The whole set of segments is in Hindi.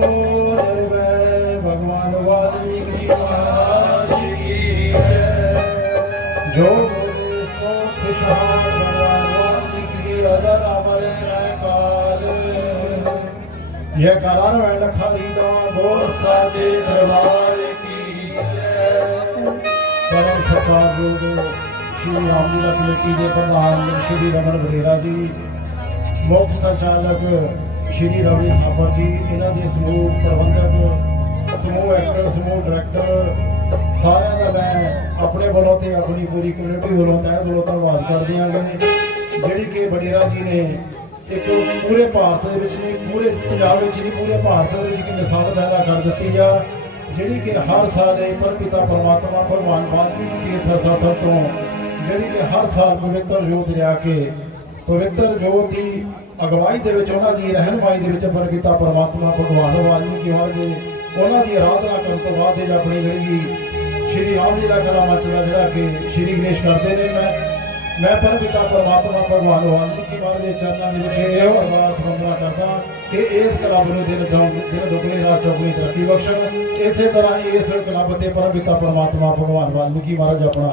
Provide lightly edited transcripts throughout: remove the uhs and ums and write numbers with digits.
निर्भय भगवान वाल्मीकि महाराज की जय। जो बोले सो खुशहाल भगवान वाल्मीकि अदर अमर काल। यह करार वै लखा लीला बोल साजे दरबार की जय। परम सत्कार श्री रामलीला कमेटी के प्रधान श्री रमन वडेरा जी, मुख्य संचालक श्री रवि थापा जी, इन्हों के समूह प्रबंधक, समूह एक्टर, समूह डायरैक्टर सारे का मैं अपने वालों तो अपनी पूरी कमेटी वालों तह दिलों धन्यवाद कर दियाँगे। जी कि वडेरा जी ने एक पूरे भारत नहीं, पूरे पंजाब नहीं, पूरे भारत एक मिसाल पैदा कर दी आ, जी कि हर साल पर पिता परमात्मा भगवान वाल्मीकि तीर्थ अस्थल तो जी कि हर साल पवित्र जोत लिया के पवित्र जोत की अगवाई के रहनुमाई के पर पिता परमात्मा भगवान वाल्मीकि वर्गे उन्होंने आराधना करने तो बाद अपनी जी श्री रामलीला कला मंच का जोड़ा कि श्री गणेश करते हैं। मैं पर पिता परमात्मा भगवान वाल्मीकि महाराज के चरणों में यो अरदास वंदना करता कि इस क्लब में दिन दुगनी रात चौगनी तरक्की बख्शन। इस तरह इस क्लब से पर पिता परमात्मा भगवान वाल्मीकि महाराज अपना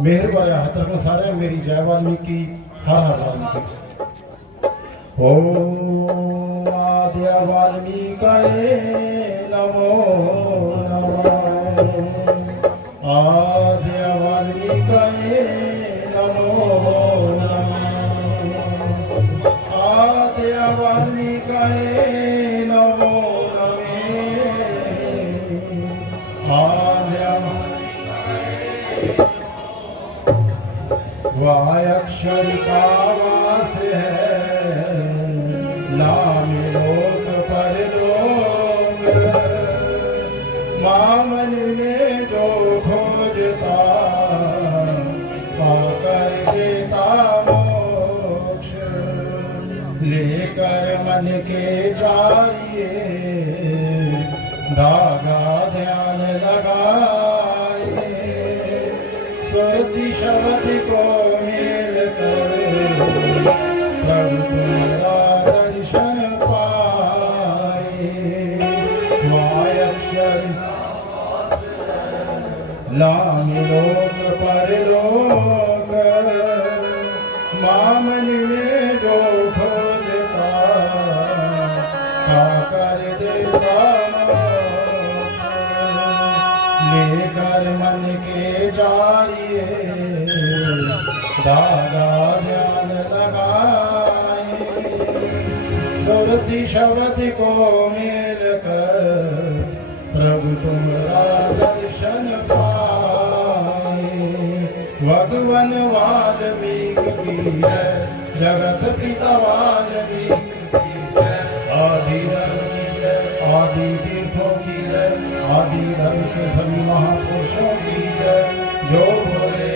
मेहर भरिया हथ रखन। सारे मेरी जय वाल्मीकि, हर हर वाल्मीकि। ओम आद्य वाल्मीकये नमो नमः। आद्य वाल्मीकये नमो नमः। आद्य वाल्मीकये नमो नमः। आद्य वायक्षर का वास है नाम लोक पर लोक। मामन में जो खोजता पाकर देता मोक्ष। लेकर मन के जारिए धागा ध्यान लगाए। सुरति शब्द को मेल कर प्रभु तुम्हारा दर्शन पाए। मायक्षर लाम लोक पर लोक। मामन में जो खोजता पाकर देता मोक्ष। लेकर मन के जारिए धागा ध्यान लगाए। सुरति शब्द को मेल कर प्रभु तुम्हारा दर्शन पाए। भगवान वाल्मीकि की है जगत पिता वाल्मीकि की है। आदि धर्म की है, आदि तीर्थों की है, आदि धर्म के सभी महापुरुषों की है। जो बोले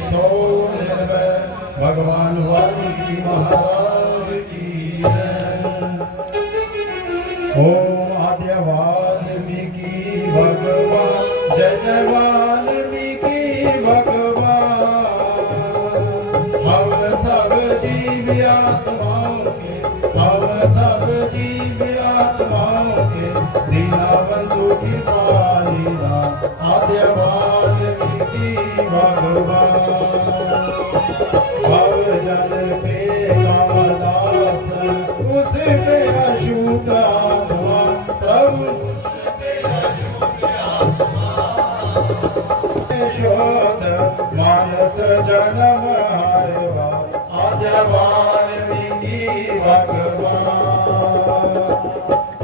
सो निर्भय भगवान वाल्मीकि महाराज की है। ओम आद्य वाल्मीकि भगवान, जय जय वाल्मीकि भगवान। हम सब जीव आत्माओं के, हम सब जीव आत्माओं के दीना बंधु की पालीना। आद्य वाल्मीकि भगवान। भव जल पे कामदास उस पे अछूत आत्मा। प्रभु शोध मानस जन्म हरवा। आद्य वाल्मीकि भगवान।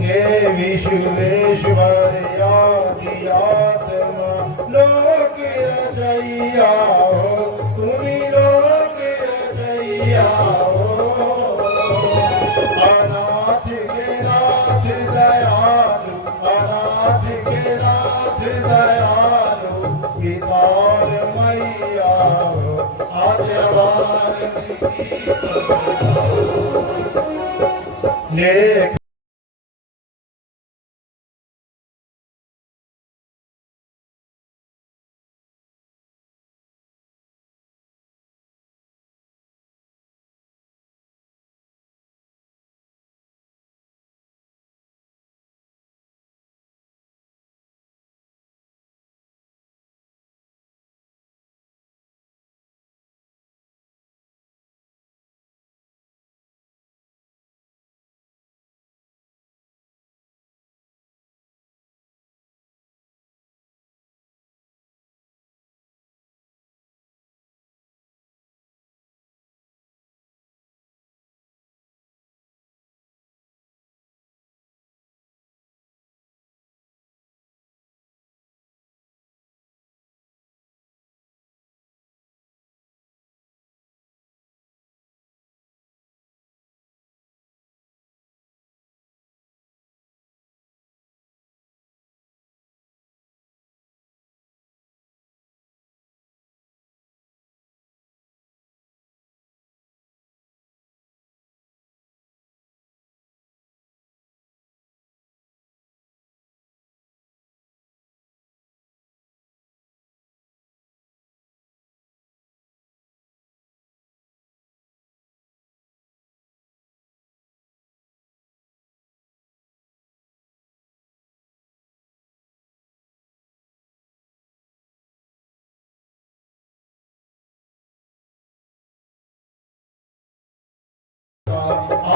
हे विश्वेश्वर आदि आत्मा लोक रचैया हो। तुम्ही लोक रचैया हो। अनाथ के नाथ दयालु, अनाथ के नाथ दयालु पितार मैया हो। आद्य वाल्मीकि लेख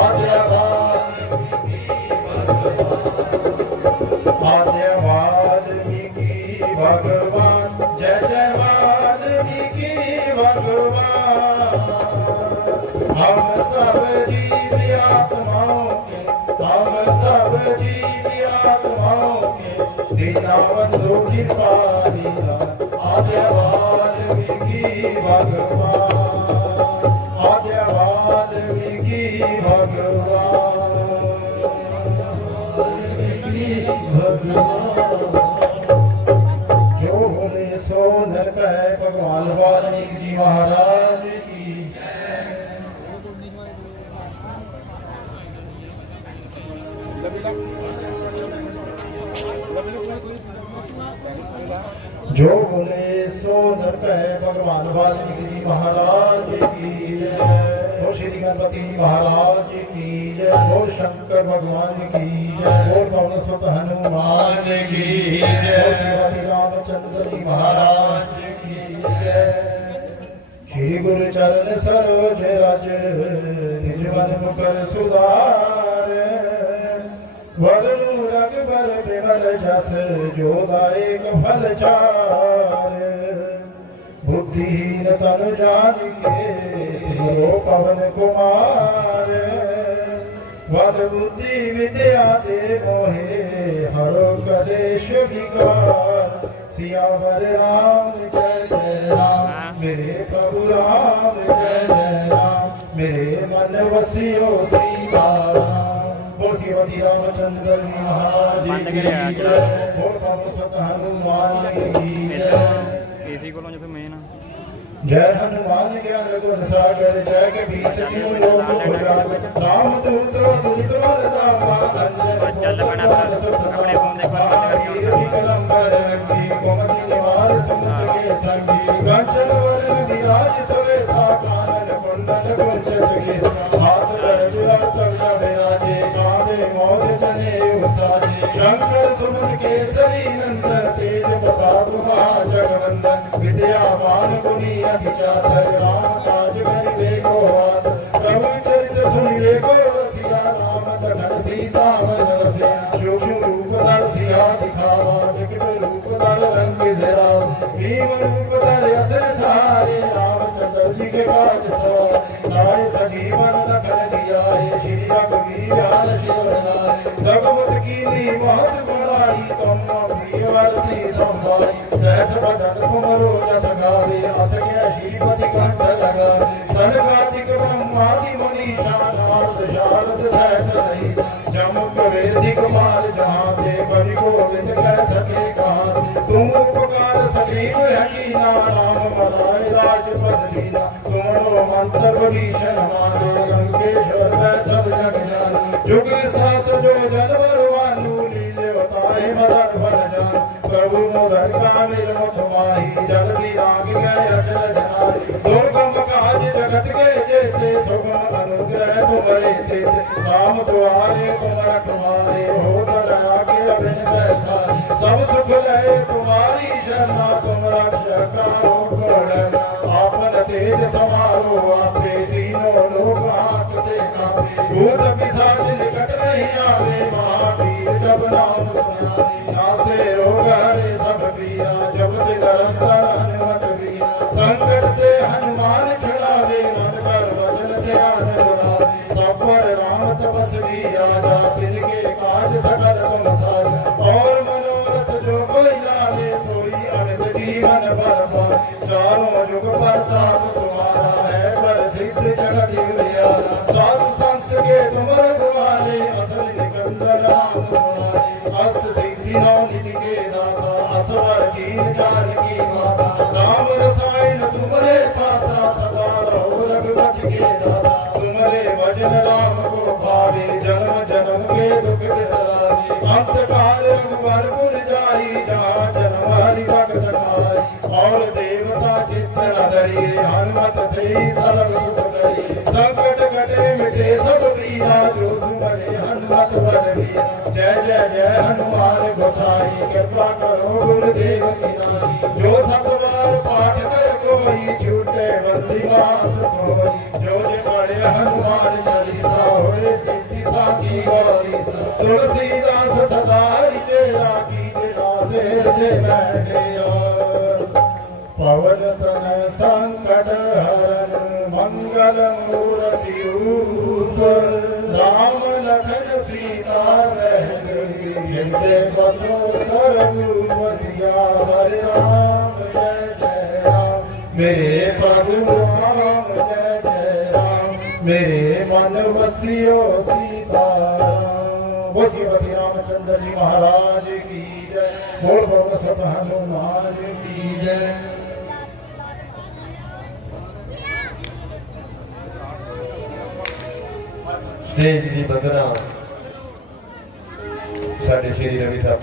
आद्य वाल्मीकि भगवान, जय जय वाल्मीकि भगवान। हम सब जीव आत्माओं के, हम सब जीव आत्माओं के दीना बंधु कृपा दीना। आद्य वाल्मीकि भगवान, आद्य वाल्मीकि भगवान, जो बोले सो नर कहे भगवान वाल्मीकि जी महाराज की। जो बोले सो नर कहे भगवान वाल्मीकि जी महाराज की जय। बोल श्री गणपति महाराज की जय। बोल शंकर भगवान की जय। बोल पवन सुत हनुमान की जय। बोल श्री रामचंद्र जी महाराज की जय। श्री गुरु चरण सरोज रज, निज मन मुकर सुधार। वरनु रघुबर बिमल जस, जो दायक फल चार। बुद्धिहीन तनु जानिके, सिमरो पवन कुमार। वद बुद्धि विद्या दे मोहे, हरो कलेश विकार। सियावर राम जय जय राम, मेरे प्रभु राम जय जय राम। मेरे मन वसियो सीताराम। बोल श्रीमती रामचंद्र जी महाराज की जय। बोल पवन सुत हनुमान की जय। जय हनुमान ज्ञान गुण सागर, जय कबीर सतियो लोक उजागर। राम दूत दूत बलदामा, अंजन कलंबर रंगी। गोमती निवार समुद्र के संगी, कंचन वरण विराज सुरेशा। कानन कुंडल कुंचित केसा, हाथ पर जुलर तंगा विराजे। कांधे मोद जनेऊ साजे, शंकर सुमन केसरी नंदन। तेज प्रताप महाजगवंदन, विद्यावान गुणी अति चातर। राम काज करिबे को आत, प्रभु चरित सुनिबे को रसिया। राम लखन सीता मन रसिया, सूक्ष्म रूप धर सिया दिखावा। विकट रूप धर रंग जरावा, भीम रूप धर असुर सहारे। रामचंद्र जी के काज सवारे, लाए सजीवन लखन जियाए। श्री रघुवीर हर शिव लाए, रघुपति कीन्ही बहुत बड़ाई। तुम प्रिय वर्ती संभाई, सहस बदन तुमरो जस गावे। अस गया श्रीपति कंठ लगावे, सनकादिक ब्रह्मादि मुनीषा। नारद शारद सहज रहीसा, जम कुबेर कुमार जहाँ ते। बलि गोविंद कह सके कहाँ ते, तुम उपकार सजीव हकीना। राम बनाए राजपद लीना, तुमरो मंत्र भीषण मानो। लंकेश्वर में सब जग जानो, जुग सात जो जनवर वानु। लीले बताए मदन बल जान, प्रभु मोदन कामिल मुख माही। जल्दी राग गए अचल जनारी, दुर्गम काज जगत के जेते। सुगम अनुग्रह तुम्हारे तेते, राम द्वारे तुम रखवारे। हो दया के अभिन पैसारे, सब सुख लय तुम्हारी शरणा। तुम रक्षक हो कोडन, आपन तेज समारो आपे। तीनों लोक हांकते कांपे, भूत पिशाच निकट नहीं आवे। महावीर जब नाम सुनावे, नासे रोग हरे सब पीरा। जपति निरंतर हनुमत वीरा, संकट ते हनुमान छुड़ावे। मन कर वचन ध्यान धरावे, सब पर राम तपस्वी राजा। तिनके काज सकल तुम साजा, और मनोरथ जो कोई लावे। सोई अनंत जीवन भर पावे, चारों जुग प्रताप तुम्हारा। है पर सिद्ध जगत उजियारा, साधु संत के तुम रखवाले। असल निकंदन राम तुम्हारे, अष्ट सिद्धि नौ निधि के दाता। असवर दीन जानकी माता, राम रसायन तुम्हारे पासा। सदा रहो रघुपति के दासा, तुम्हारे भजन राम को भावे। जन्म जन्म के दुख बिसरावे, अंत काल रघुवर पुर जाई। जहाँ जन्म हरि भक्त खाई, और देवता चित्त न धरिए। हनुमत से सर्व सुख करी, संकट कटे मिटे सब पीरा। जो सुमरे हनुमत बल बीरा, जय जय जय हनुमान गोसाई। कृपा करो गुरुदेव की नाई, जो सब बार पाठ कर कोई। छूटे बंदी मास कोई, जो जे पढ़े हनुमान चालीसा। तुलसीदास सदा चेरा की राधे जे बैठिया पवन तन संकट हरन मंगल मूर्ति रूप राम लखन सीता सहगई जिनके बसो सरगु बसिया हरे राम जय जय राम मेरे प्रभु राम जय जय राम मेरे मन बसियो सीताराम। बोल श्रीपति रामचंद्र जी महाराज की जय। बोल बोल सब हनुमान की जय। स्टेज की बंदना साढ़े श्री रवि साहब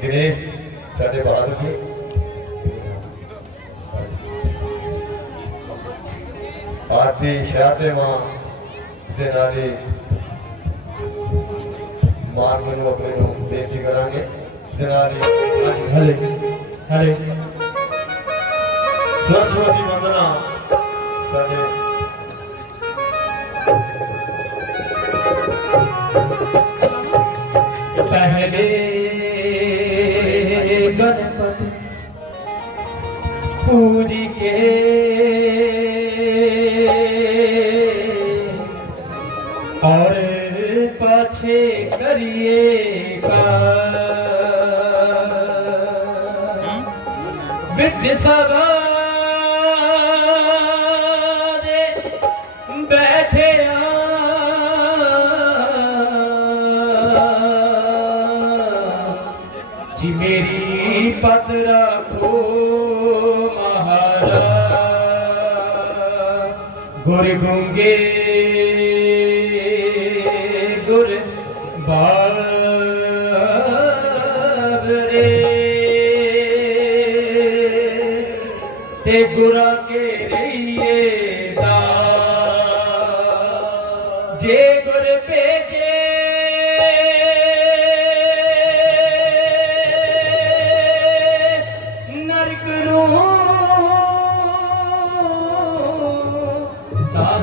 दिनेश साढ़े बहादुर जी आरती शारदे मां ਦੇ ਨਾਲ ਹੀ ਮਾਨ ਨੂੰ ਆਪਣੇ ਨੂੰ ਬੇਨਤੀ ਕਰਾਂਗੇ ਤੇ ਨਾਲ ਹੀ ਹਲੇ ਹਲੇ ਸਰਸਵਤੀ ਵੰਦਨਾ ਸਾਡੇ पहले गणपति पूजी के और पाछे करिएगा बिज सवारे बैठे जी मेरी पत रखो महाराज गुर गूंगे गुर बाबरे ते गुरा के रहिए दा जे गुर भेजे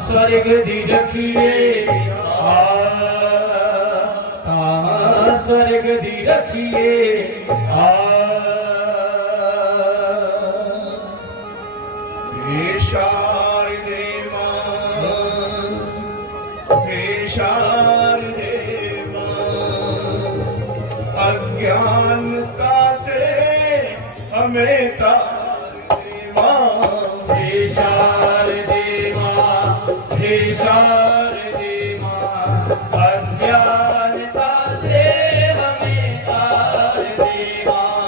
स्वर्ग दी रखिए स्वर्ग दी रखिए शारदे मां अज्ञानता से हमें तार दे मां शारदे मां शारदे मां अज्ञानता से हमें तार दे मां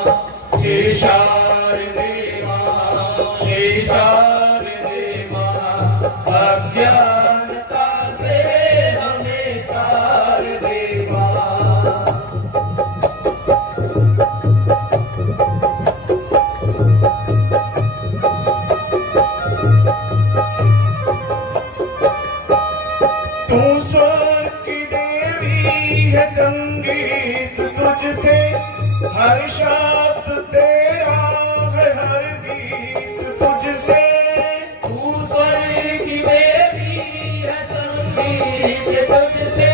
शारदे मां अज्ञानता से हमें तार दे मां। तू स्वर्ग की देवी है संगीत तुझसे हर शब्द तेरा है हर गीत तुझसे तू स्वर्ग की देवी है संगीत तुझसे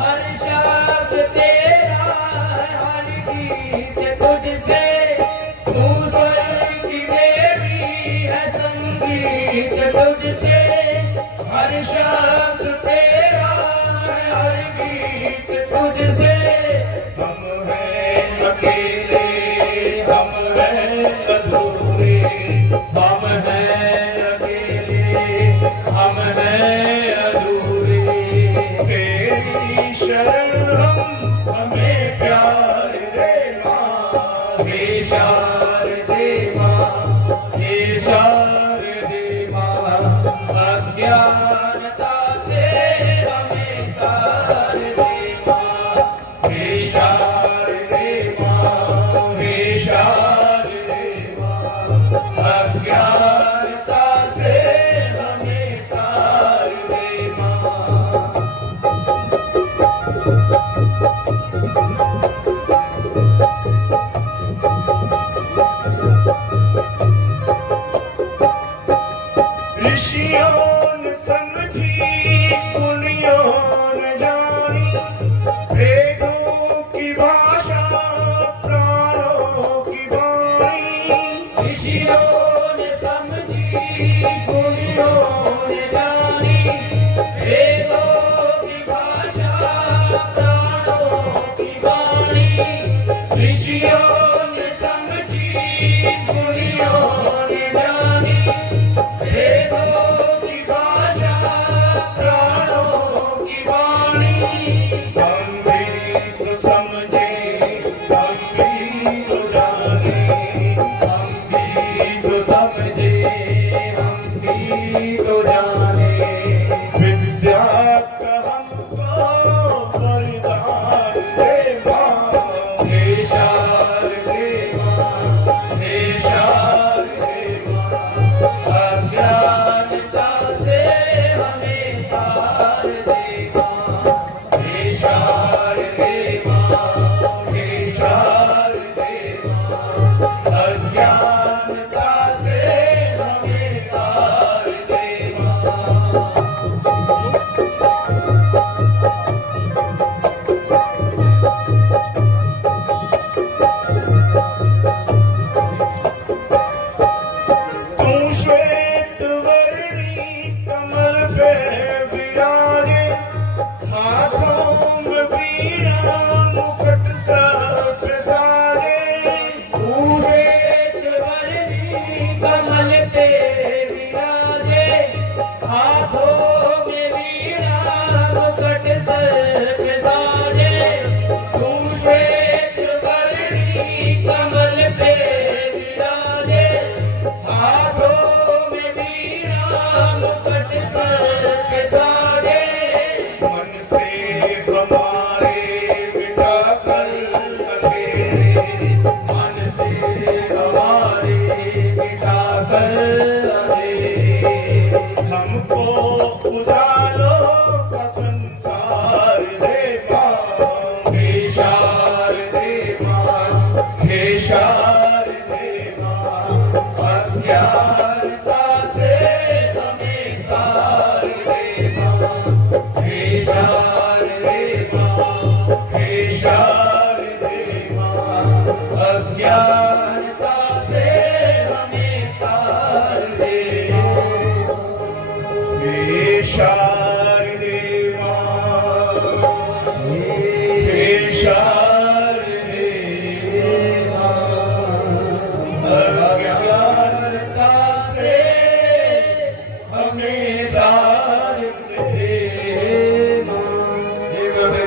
हर शब्द तेरा है हर गीत तुझसे तू स्वर्ग की देवी है संगीत तुझसे हर शब्द तेरा है हर गीत तुझसे हम हैं अकेले हम हैं अधूरे हम हैं अकेले हम हैं अधूरे तेरी शरण हम हमें प्यार दे मां हे शारदे मां हे शारदे मां अज्ञानता से हमें तार दे मां हे शारदे मां हे शारदे मां अज्ञानता से हमें तार दे मां। ऋषियों ने गुणियों ने जानी, वेदों की भाषा प्राणों की वाणी, ऋषियों ने समझी गुणियों ने जानी, वेदों की भाषा प्राणों की वाणी। हम भी तो समझे, हम भी तो जाने, हम भी तो समझे, हम भी तो जाने, विद्या का हमको वरदान दे माँ। हे शारदे माँ, हे शारदे माँ, अज्ञानता से हमें तार दे माँ। हे शारदे माँ, हे शारदे माँ, अज्ञानता से हमें तार दे माँ। तू श्वेत वर्णी कमल पे विराजे, हाथों में वीणा मुकुट सब साजे। श्वेत वर्णी कमल पे विराजे, हाथों में वीणा मुकुट सर्प साजे। तू श्वेत वर्णी कमल पे विराजे, हाथों में वीणा मुकुट सर्प साजे। मन से हमारे मिटा कर अंधेरे, मन से हमारे मिटा कर अंधेरे, हमको उजालों का संसार दे माँ। हे शारदे माँ, हे शारदे माँ, अज्ञानता से हमें तार दे माँ। हे शारदे माँ, हे शारदे माँ, अज्ञानता से हमें तार दे माँ। हे शारदे माँ, हे शारदे अज्ञानता से हमें तार दे माँ।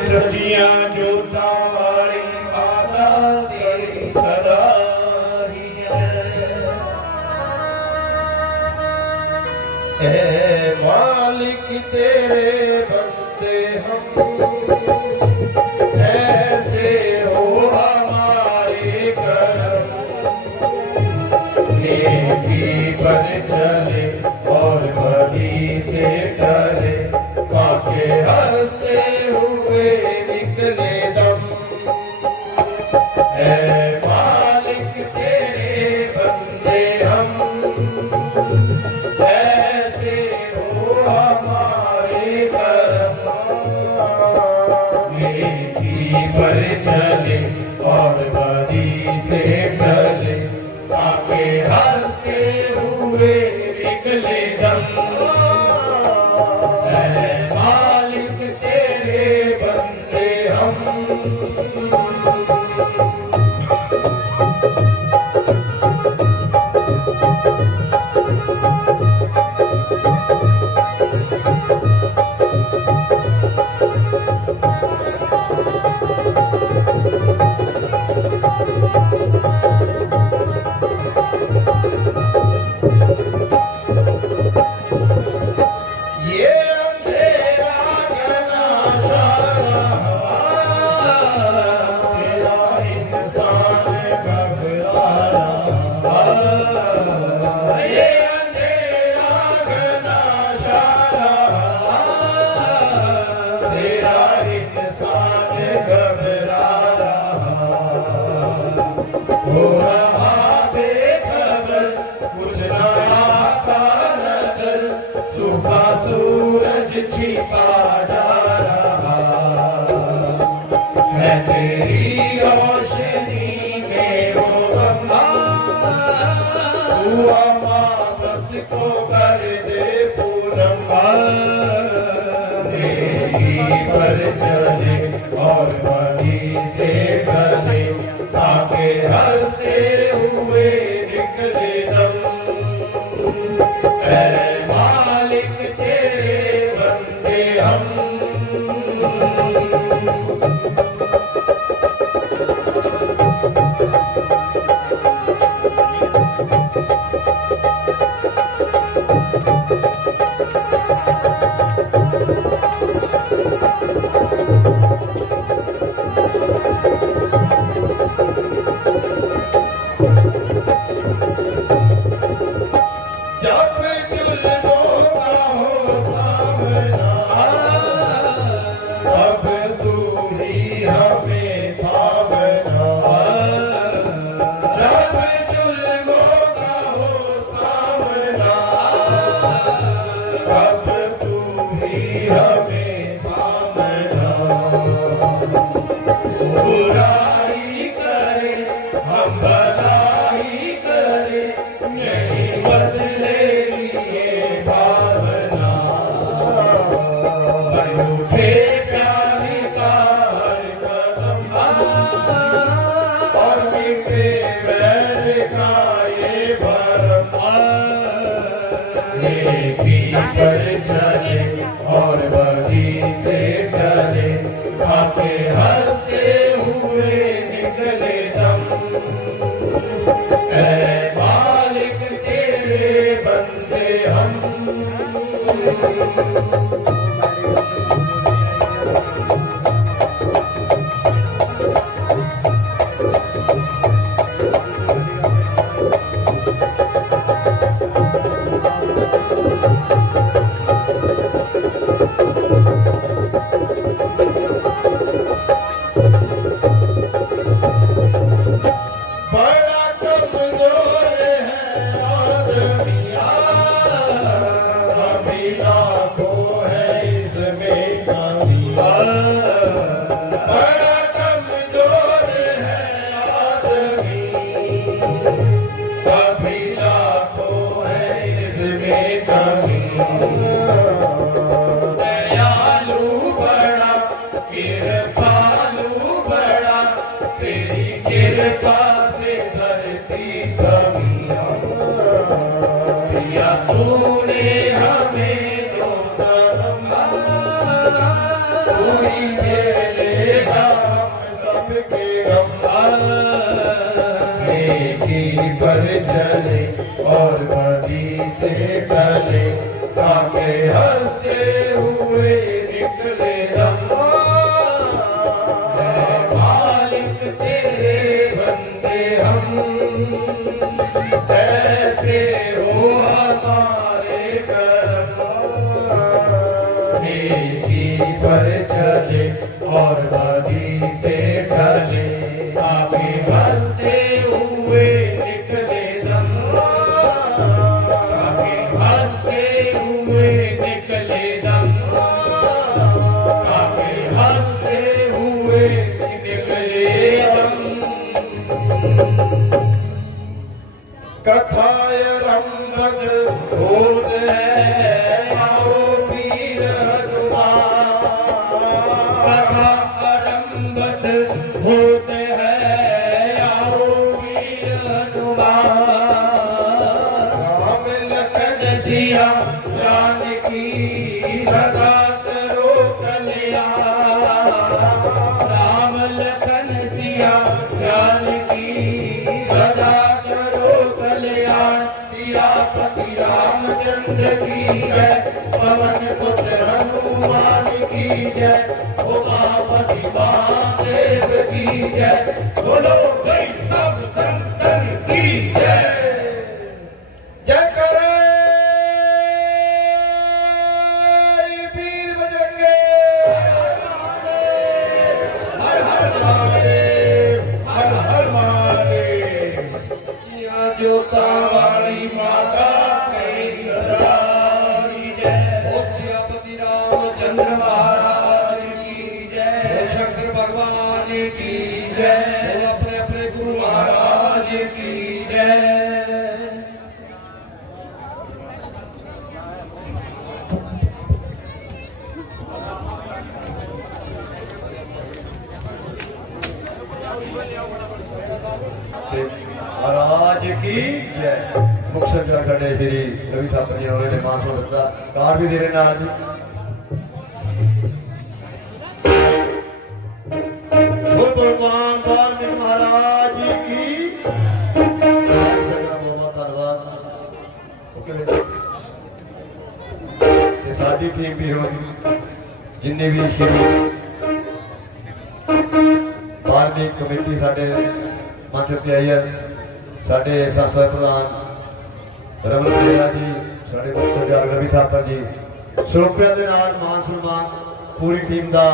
सचिया जोता वाली माता तेरी सदा ही ऐ मालिक तेरे बंदे हम, ऐसे हो हमारे करम। नेकी पर चले और बदी से टले, पाके हंसते हुए निकले दम। ऐ मालिक तेरे बंदे हम, ऐसे हो हमारे करम। नेकी पर चले और बदी से टले, आके हंसते हुए निकले दम। ऐ मालिक तेरे बंदे हम। ये अंधेरा घना सारा, तेरा इंसान घबरा रहा। ये अंधेरा घना सारा, तेरा इंसान घबरा रहा। हो रहा बेखबर, कुछ ना आता नजर, सूखा सूरज छिपा जा रहा है। तेरी रोशनी में वो गम, हुआ बस को कर दे पूनम पर चले और वहीं से गले आगे हंसते हुए निकले दम ऐ मालिक तेरे बंदे हम पर चले और बदी से डरे आके हंसते हुए निकले दम ऐ मालिक तेरे बंदे हम पर चले और नदी से टले आके हंसते हुए निकले दम ऐ मालिक तेरे बंदे हम ऐसे हो हमारे करम नेकी पर चले और नदी से टले आके हंसते हुए निकले दम आके हंसते हुए निकले दम आके हंसते हुए निकले दम कथाय रंगद होत है आओ पीर हनुमान कथा रंगद होत है सिया जानकी सदा करो कल्याण राम लखन सिया जानकी सदा करो कल्याण सियापति रामचंद्र की जय पवन पुत्र हनुमान की जय उमापति महादेव की जय बोलो भाई सब संतन की जय जय करे जोता वाली माता की सदा जय ओम सियापति रामचंद्र महाराज की जय शंकर भगवान की जय अपने अपने मुक्तसर साढ़े श्री रवि थापर जी उन्होंने मान सो दिता कार्ड भी दे रहे नाल जी। भगवान वाल्मीकि महाराज की बहुत धन्यवाद। साडी टीम भी होगी जिन्हें भी श्री वाल्मीकि कमेटी साढ़े मंच पर आई है, साढ़े संस्था प्रधान रमन प्रिया जी, साढ़े मुख्य रवि थापर जी, सरोपिया के नाल मान सम्मान पूरी टीम का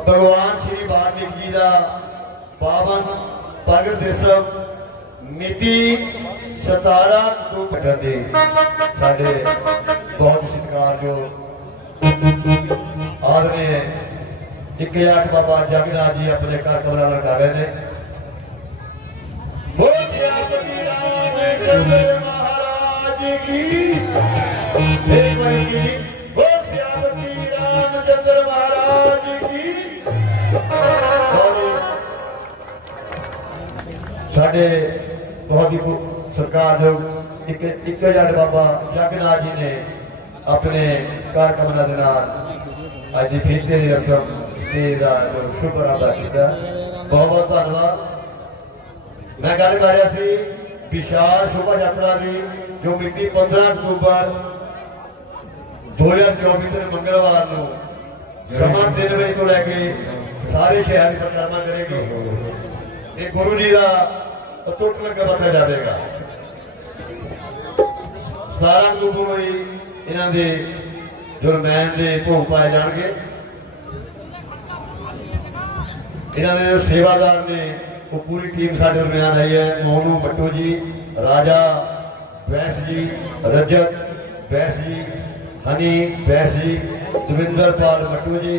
भगवान श्री वाल्मीकि जी का पावन प्रगट दिवस मिति 17 अक्तूबर की साढ़े बहुत सत्कारयोग आदरणीय 1 बाबा जगन्नाथ जी अपने घर कमरा लगा रहे हैं। बोल श्यामपति रामचंद्र महाराज की बोल श्यामपति रामचंद्र महाराज की। साढ़े बहुत ही सरकार जो एक बाबा जगन्नाथ जी ने अपने घर कमरा के नाल अज की फीते की रस्म स्टेज का जो शुभ अदा किया, बहुत बहुत धन्यवाद। मैं गल कर रहा सी विशाल शोभा यात्रा की जो मिति 15 अक्तूबर 2024 दिन मंगलवार को समा 3 बजे तो लैके सारे शहर की परिक्रमा करेगी। ये गुरु जी का अटुट लंगर रखा जाएगा। 17 अक्तूबर को ही इन्हों के जो रमैन के भोग पाए जाएंगे। इन्होंने जो सेवादार ने वो पूरी टीम साढ़े दरम्यान आई है। मोनू भट्टू जी, राजा बैस जी, रजत बैस जी, हनी बैस जी, दविंदर पाल भट्टू जी,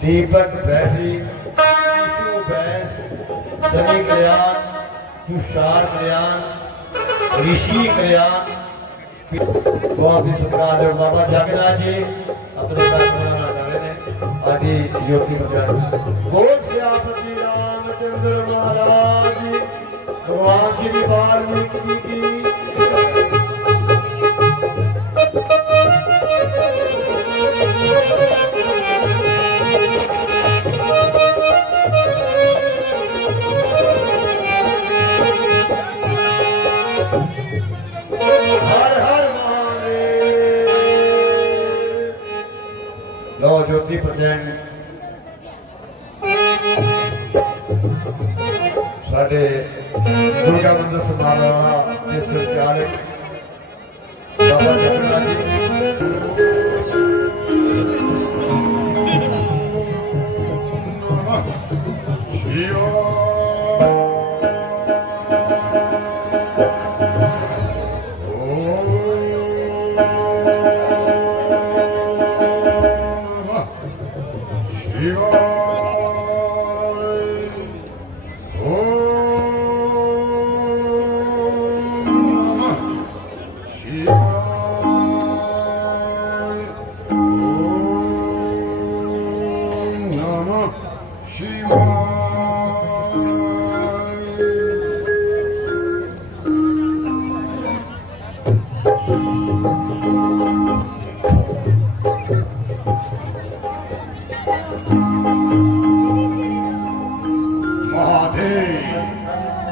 दीपक बैस जी, ईशू बैस, सनी कल्याण, तुषार कल्याण, ऋषि कल्याण, बहुत ही सत्कार जो बाबा जगन्नाथ जी अपने कार्यक्रम कर रहे हैं। आदि योगी बोल श्यामपति रामचंद्र महाराज जी, भगवान श्री वाल्मीकि जी की। लो ज्योति प्रचंड साढ़े दुर्गा मंदिर समारोह के संचालक बाबा जगन्नाथ जी।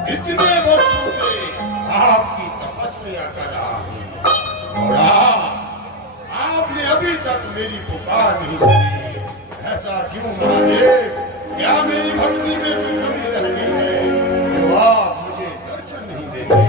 इतने वर्षों से आपकी तपस्या कर रहा हूं और आपने अभी तक मेरी पुकार नहीं सुनी। ऐसा क्यों महादेव? क्या मेरी भक्ति में कोई कमी रह गई है जो आप मुझे दर्शन नहीं देते?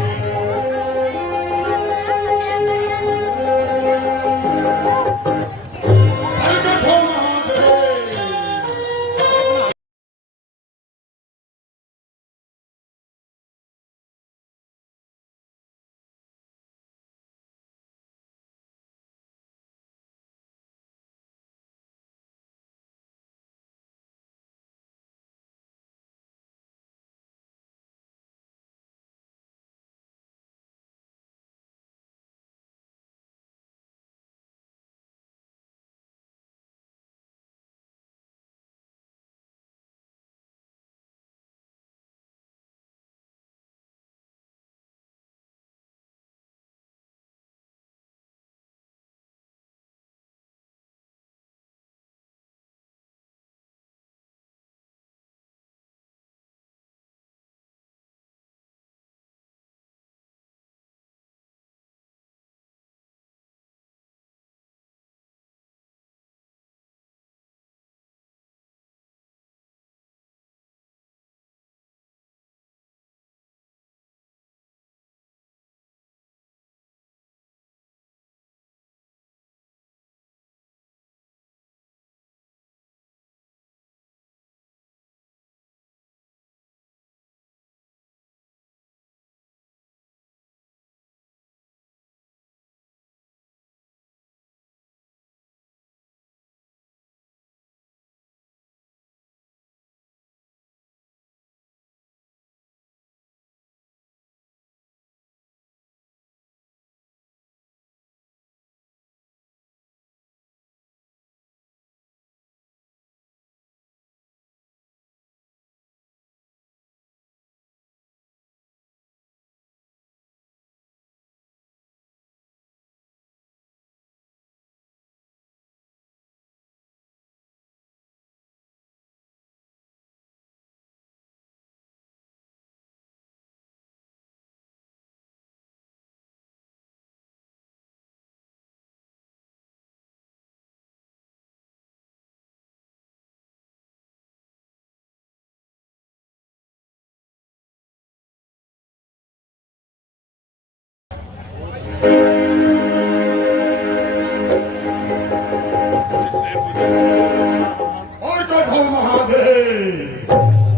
प्रकट हो महादेव,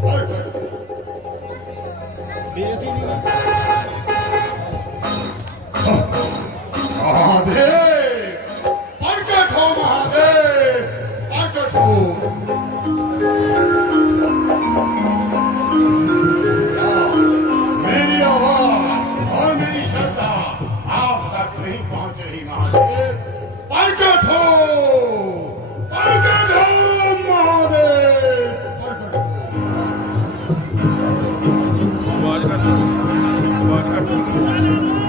प्रकट महादेव, प्रकट हो महादेव, प्रकट हो। मेरी आवाज और मेरी श्रद्धा आप तक नहीं पहुंच रही महादेव, प्रकट हो, प्रकट हो महादेव,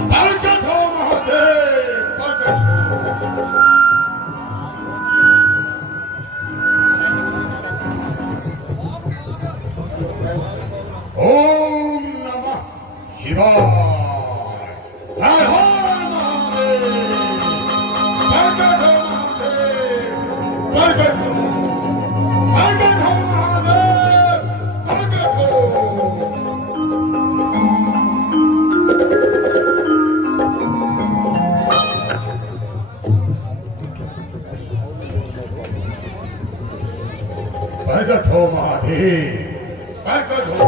प्रकट हो महादेव, प्रकट हो। ओम नमः शिवाय, हर हर महादेव, प्रकट हो महादेव, प्रकट हो, प्रकट हो महादेव, प्रकट हो। प्रकट हो महादेव, प्रकट हो,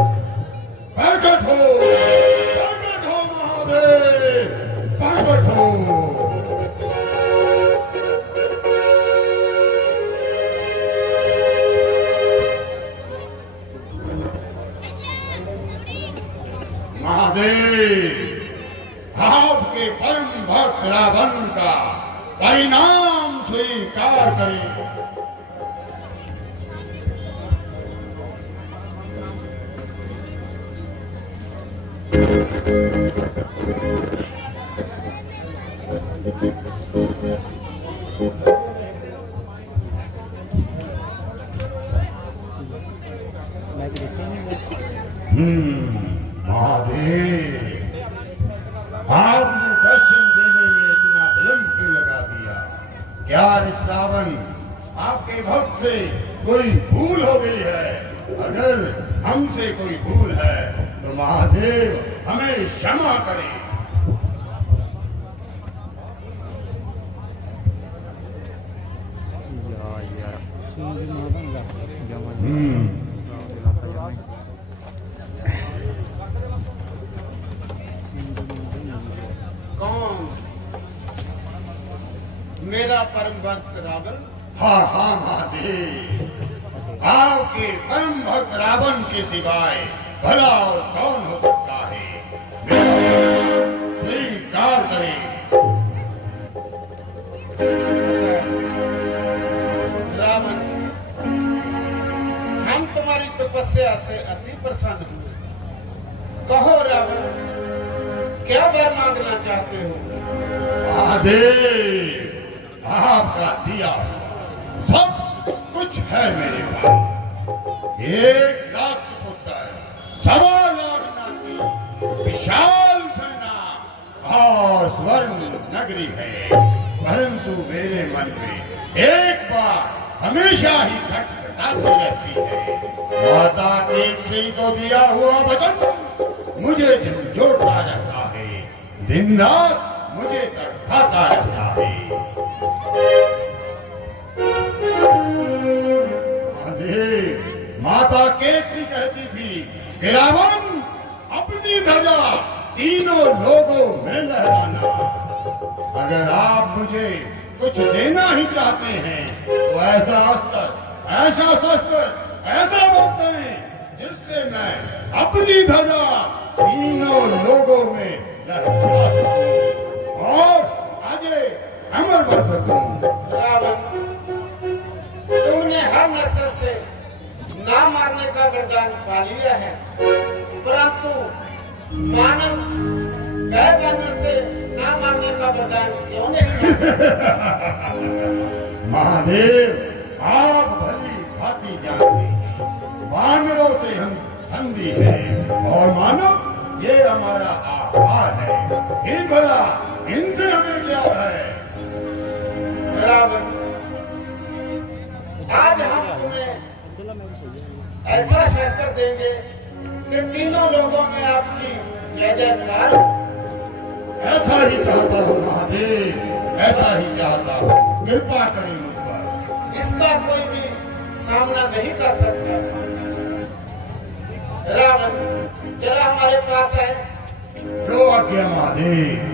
प्रकट हो, प्रकट हो महादेव, प्रकट हो। महादेव, आपके परम भक्त रावण का परिणाम स्वीकार करें। महादेव, आपने दर्शन देने में इतना विलंब क्यों लगा दिया? क्या इस रावण आपके भक्त से कोई भूल हो गई है? अगर हमसे कोई भूल है तो महादेव हमें क्षमा करें। कौन? मेरा परम भक्त रावण? हाँ हाँ महादेव, आपके परम भक्त रावण के सिवाय भला और कौन हो सकता है? मेरा स्वीकार करें। रावण, हम तुम्हारी तपस्या से अति प्रसन्न हुए। कहो रावण, क्या वर मांगना चाहते हो? महादेव, आपका दिया सब कुछ है मेरे पास। 1 लाख पुत्र, 1.25 लाख नाती, विशाल सेना और स्वर्ण नगरी है, परंतु मेरे मन में एक बार हमेशा ही खटखटाती रहती है। माता केसरी को दिया हुआ वचन मुझे झंझोड़ता रहता है, दिन रात मुझे तड़पाता रहता है। महादेव, माता केसरी कहती थी कि रावण अपनी ध्वजा तीनों लोगों में लहराना। अगर आप मुझे कुछ देना ही चाहते हैं तो ऐसा अस्त्र, ऐसा शस्त्र, ऐसा वक्त दें जिससे मैं अपनी ध्वजा तीनों लोगों में लहरा सकूं और अजय अमर बन सकूं। रावण, तुमने हर नस्ल से ना मारने का वरदान पा लिया है, परंतु मानव गए बनने से ना मारने का वरदान क्यों नहीं? महादेव, आप भली भांति जानते हैं वानरों से हम संधि है और मानव ये हमारा आहार है। इन भला इनसे हमें क्या है? रावण, आज हम तुम्हें ऐसा शस्त्र देंगे कि तीनों लोगों में आपकी जय जयकार। ऐसा ही चाहता हूँ महादेव, ऐसा ही चाहता हूँ। कृपा करें मुझ पर। इसका कोई भी सामना नहीं कर सकता। रावण जरा हमारे पास है। जो आज्ञा महादेव।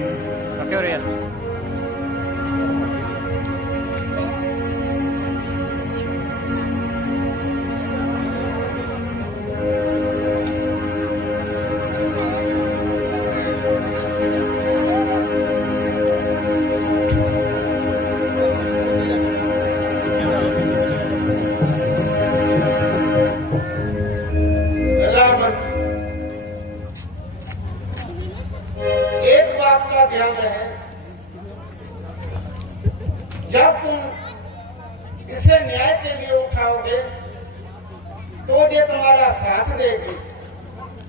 रावण एक बात का ध्यान रहे, जब तुम इसे न्याय के लिए उठाओगे तो ये तुम्हारा साथ देगी।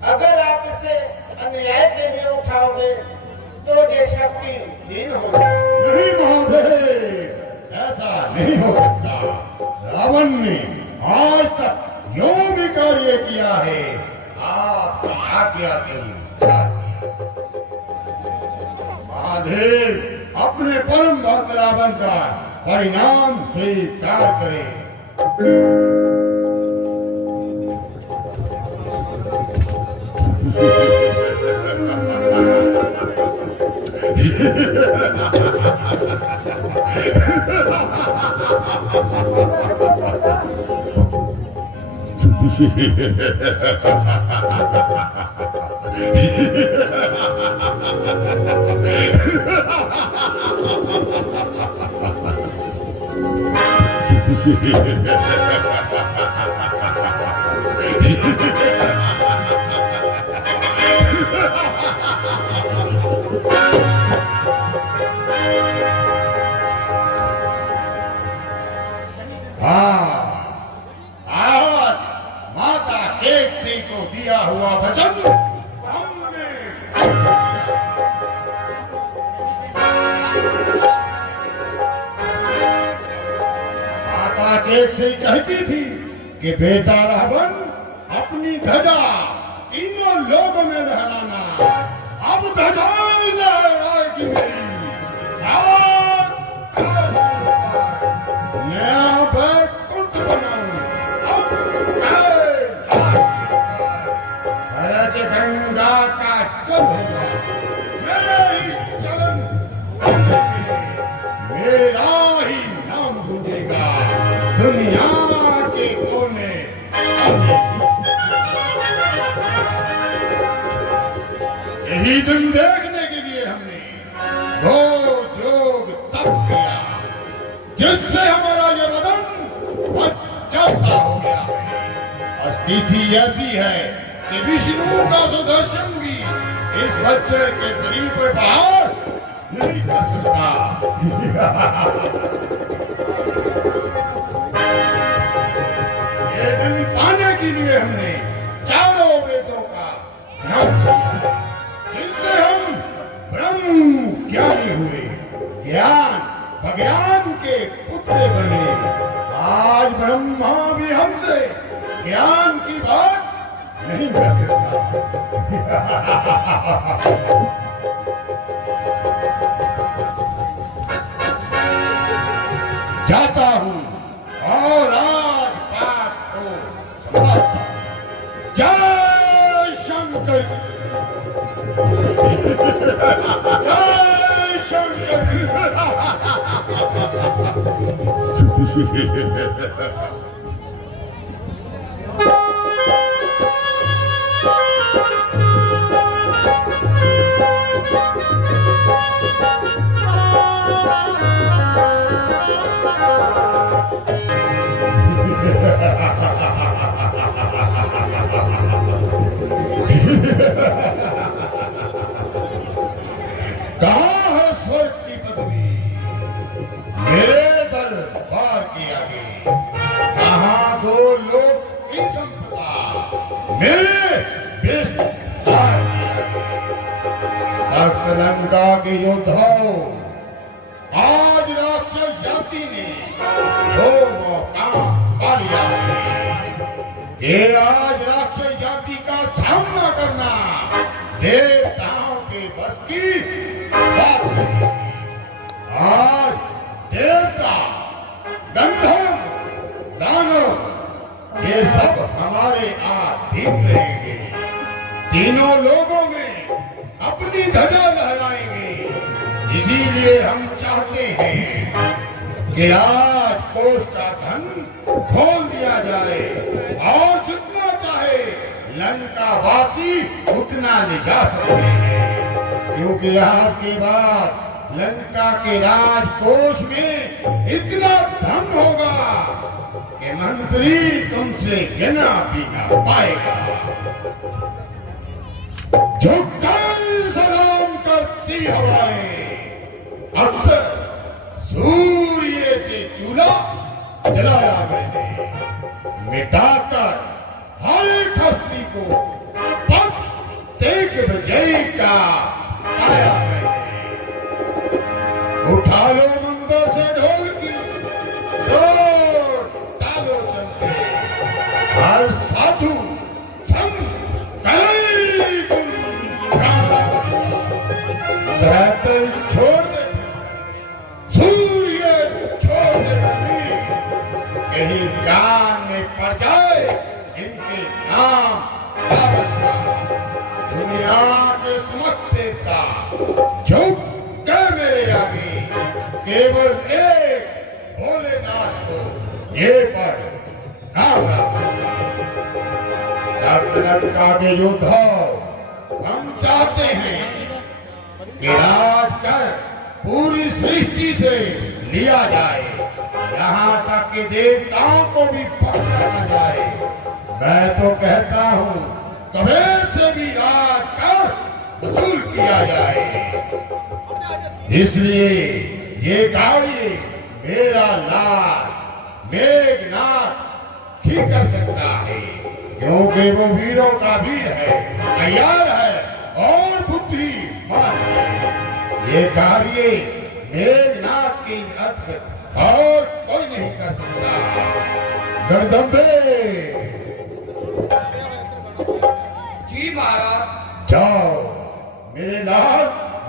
अगर आप इसे अन्याय के लिए उठाओगे तो ये शक्तिहीन होगी। नहीं महादेव, ऐसा नहीं हो सकता। रावण ने आज तक जो भी कार्य किया है आपकी आज्ञा के अनुसार किया। महादेव अपने परम भक्त रावण का परिणाम स्वीकार करें। आज माता केक सिंह को दिया हुआ वचन हमने माता केक सिंह कहती थी कि बेटा रावण अपनी ध्वजा तीनों लोगों में लहराना। अब ध्वजा लहराएगी मेरी। मैं बैकुंठ बनाऊं। भरत गंगा का जल होगा, मेरा ही चलन मेरा ही नाम गूंजेगा दुनिया के कोने। यही दिन देखने के लिए हमने दो योग तप किया, जिससे हमारा ये बदन बच्चा सा हो गया है। स्थिति ऐसी है कि विष्णु का सुदर्शन भी इस बच्चे के शरीर पर प्रहार नहीं कर सकता। ये दिन पाने के लिए हमने चारों वेदों का ध्यान किया, जिससे हम ब्रह्म ज्ञानी हुए, ज्ञान भगवान के पुत्र बने। आज ब्रह्मा भी हमसे ज्ञान की बात नहीं कर सकता। जाता हूं और आज बात को संभालता हूं। जय शंकर, जय शंकर। कहाँ है स्वर्ग की पदवी मेरे दरबार के आगे? कहाँ दो लोग की संपदा मेरे विस्तार के आगे? लंका के योद्धाओं, आज राक्षस जाति ने दो मौका पा लिया है। ये आज राक्षस जाति का सामना करना देवताओं के बस की बात नहीं। आज देवता गंधर्व इसीलिए हम चाहते हैं कि आज कोष का धन खोल दिया जाए और जितना चाहे लंका वासी उतना ले जा सकते हैं, क्योंकि आपके बाद लंका के राजकोष में इतना धन होगा कि मंत्री तुमसे गिना भी ना पाएगा। जो कल सलाम करती हवाएं अक्सर सूर्य से चूल्हा जलाया मैंने, मिटाकर हर एक हस्ती को पद तेग विजयी का आया मैंने। उठा लो मंदिर से ढोल की, दौड़ डालो चलते, हर साधु संत कलई गुण गाता, धरातल छोड़ दे, सूर्य छोड़ दे, कहीं कान में पड़ जाए इनके नाम दुनिया के समझ देता झुक के मेरे आगे केवल एक भोलेनाथ को ये पर नाम लंका के योद्धाओं, हम चाहते हैं कि राज कर पूरी सृष्टि से लिया जाए, यहाँ तक कि देवताओं को भी बख्शा न जाए। मैं तो कहता हूँ कबीर से भी राज कर वसूल किया जाए। इसलिए ये कार्य मेरा लाल मेघनाथ ही कर सकता है, क्योंकि वो वीरों का वीर है, तैयार है और बुद्धिमान है। ये कार्य मेघनाथ की अद्भुत और कोई नहीं कर सकता। जगदम्बे जी महाराज। जाओ मेरे लाल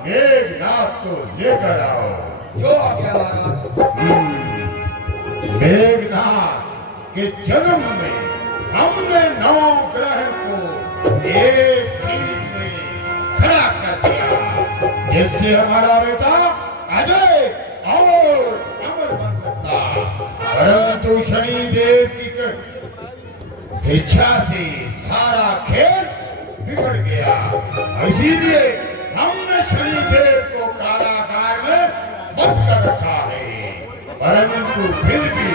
मेघनाथ को लेकर आओ। जो आज्ञा महाराज। मेघनाथ के जन्म में हमने 9 ग्रह को एक सीट में खड़ा कर दिया, जिससे हमारा बेटा अजय और अमर बन सकता। परंतु शनि देव की इच्छा से सारा खेल बिगड़ गया, इसीलिए हमने शनि देव को कारागार में बंद कर रखा है। परंतु फिर भी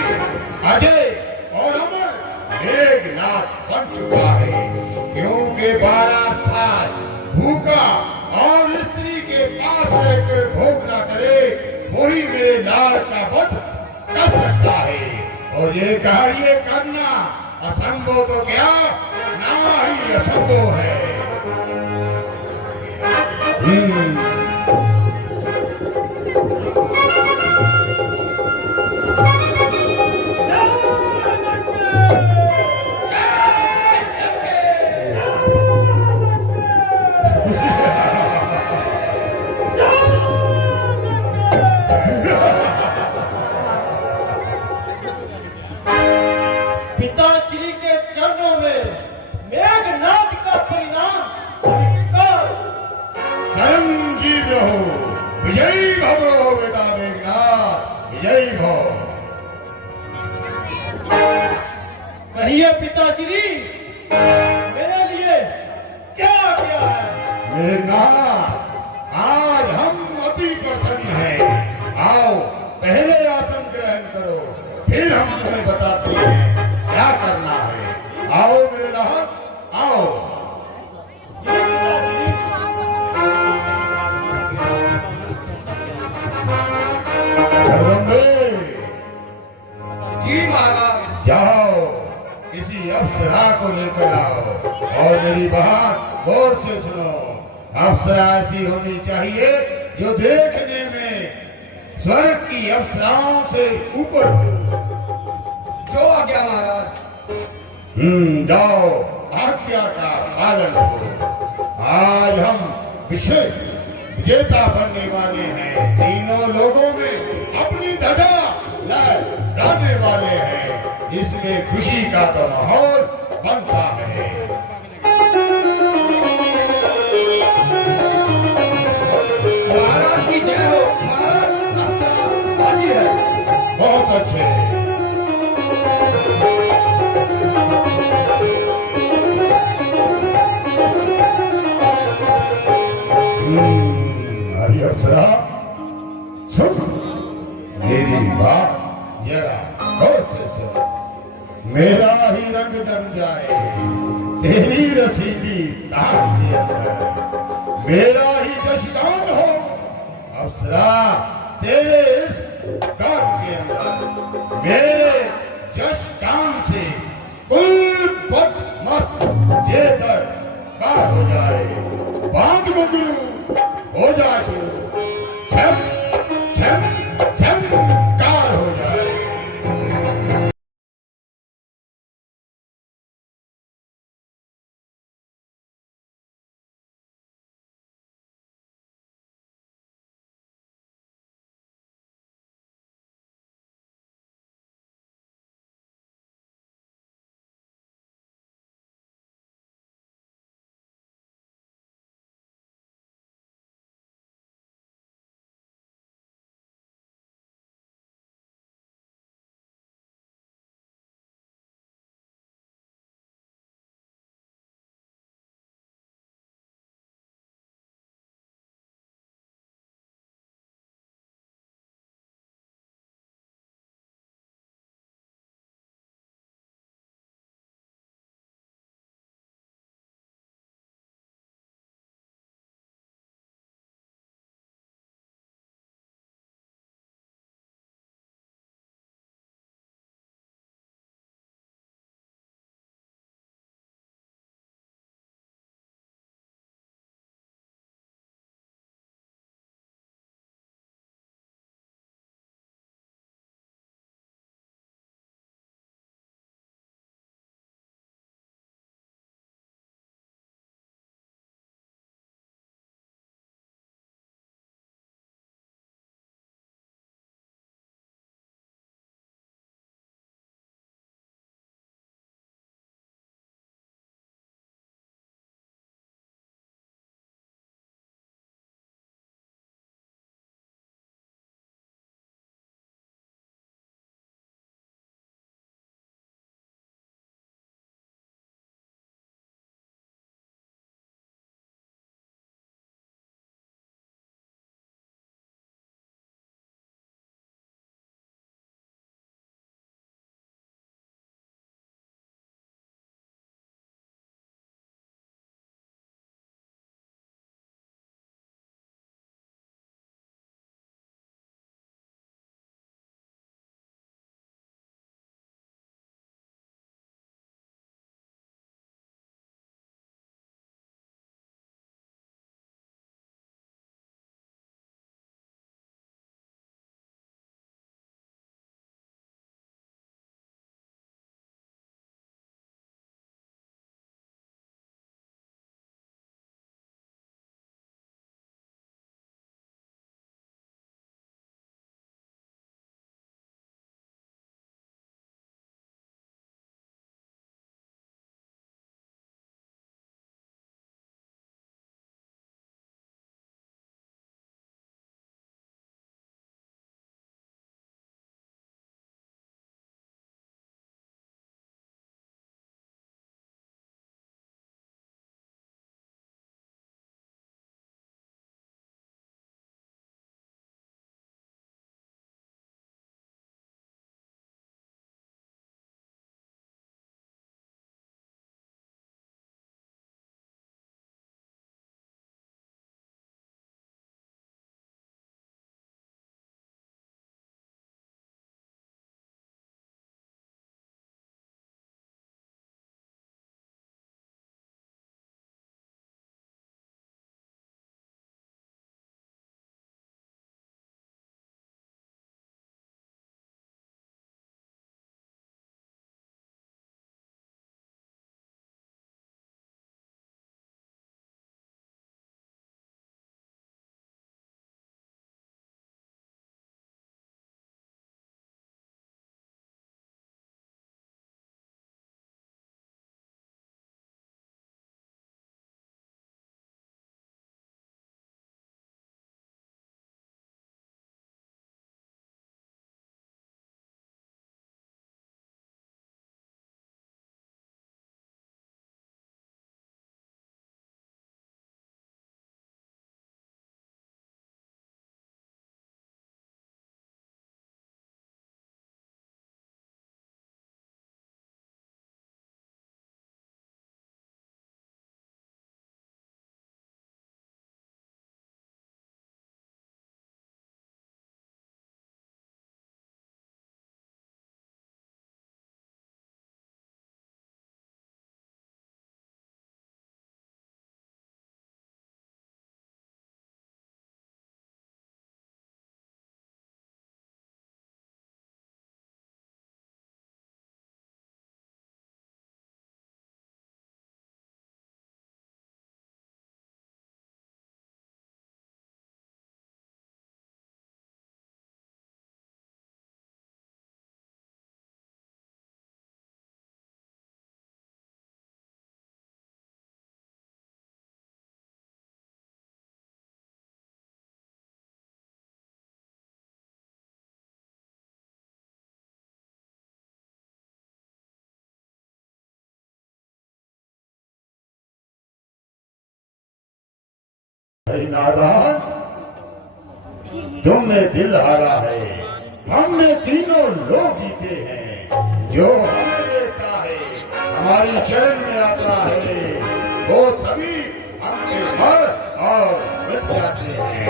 अजय और अमर मेघनाथ बन चुका है, क्योंकि 12 साल भूखा और स्त्री के पास रहकर भोग न करे वही मेरे लाल का वध कर सकता है। और ये कार्य करना असंभव तो क्या ना ही असंभव है। पिताश्री के चरणों में मेघनाथ का परिणाम स्वीकार। चिरंजीव रहो, विजयी भव बेटा मेघनाथ, विजयी भव। कहिए पिताश्री, मेरे लिए क्या किया है? मेघनाथ, आज हम अति प्रसन्न हैं। आओ पहले आसन ग्रहण करो, फिर हम तुम्हें बताते हैं क्या करना है। आओ मेरे लाल, आओ। जगदम्बे जी महाराज। जाओ किसी अप्सरा को लेकर आओ और मेरी बात गौर से सुनो। अप्सरा ऐसी होनी चाहिए जो देखने में स्वर्ग की अप्सराओं से ऊपर हो। जो आज्ञा महाराज। जाओ आज्ञा का पालन करो। आज हम विशेष विजेता बनने वाले हैं, तीनों लोगों में अपनी ध्वजा लहराने वाले हैं। इसमें खुशी का तो माहौल बनता है। महाराज की जय हो। भाई अप्सरा सुन मेरी बात जरा गौर से सुन। मेरा ही रंग जम जाए तेरी रसीली तार के अंदर, मेरा ही जशगान हो अप्सरा तेरे इस काम के अंदर। मेरे जश काम से कुल बद मस्त जेदर पार हो जाए, बांध गुगलू हो जाए तू छम छम छम भाई नादान, तुमने दिल हारा है, हमने तीनों लोग जीते हैं। जो हमें देखता है, हमारी शरण में आता है, वो सभी हमसे मर और मिट जाते हैं।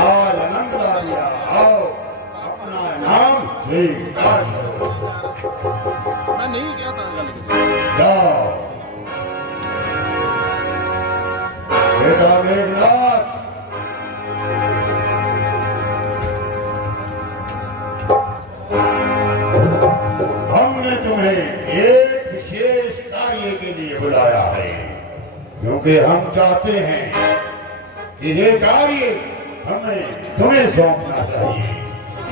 आज आनंद आ गया, आओ अपना नाम स्वीकार करो। मैं नहीं कहता जाओ बेटा मेघनाथ, हमने तुम्हें एक विशेष कार्य के लिए बुलाया है, क्योंकि हम चाहते हैं कि ये कार्य हमें तुम्हें सौंपना चाहिए,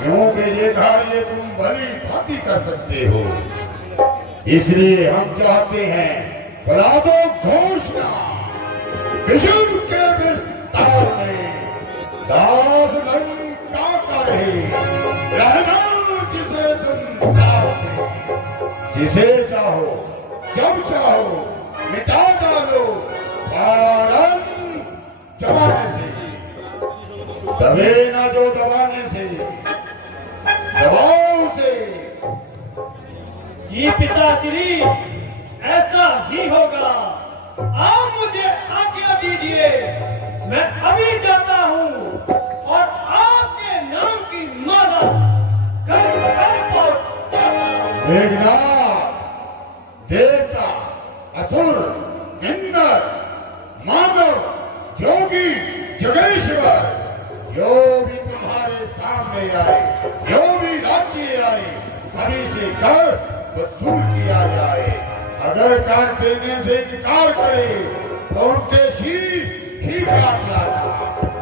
क्योंकि ये कार्य तुम भली भांति कर सकते हो। इसलिए हम चाहते हैं, करा दो घोषणा, विष्णु के विस्तार में दास लंका का रहे, रहना जिसे संसार में, जिसे चाहो जब चाहो मिटा डालो कारण जमाने से, दबे ना जो दबाने से, दबाव से। जी पिताश्री, ऐसा ही होगा। आप मुझे आज्ञा दीजिए, मैं अभी जाता हूँ और आपके नाम की माला घर घर पहुंचाता हूँ। मेघनाथ, देवता, असुर, किन्नर, मानव, जोगी, जगेश्वर, जो भी तुम्हारे सामने आए, जो भी राज्य आए, सभी से कर वसूल किया जाए। अगर कर देने से इनकार करे तो उनके शीर ही काट लाना,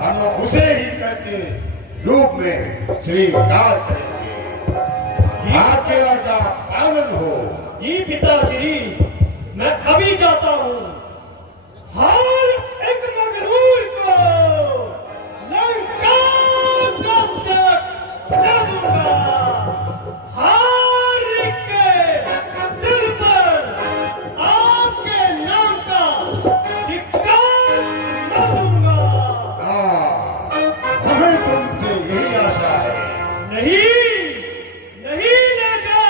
हम उसे ही करके रूप में स्वीकार करेंगे। आज्ञा का पालन हो। जी पिताश्री, मैं अभी जाता हूँ। हर एक मगरूर को लंका का सेवक बना दूंगा। हर एक के दिल पर आपके नाम का सिक्का मारूंगा। हमें तुमसे यही आशा है। नहीं, नहीं लेगा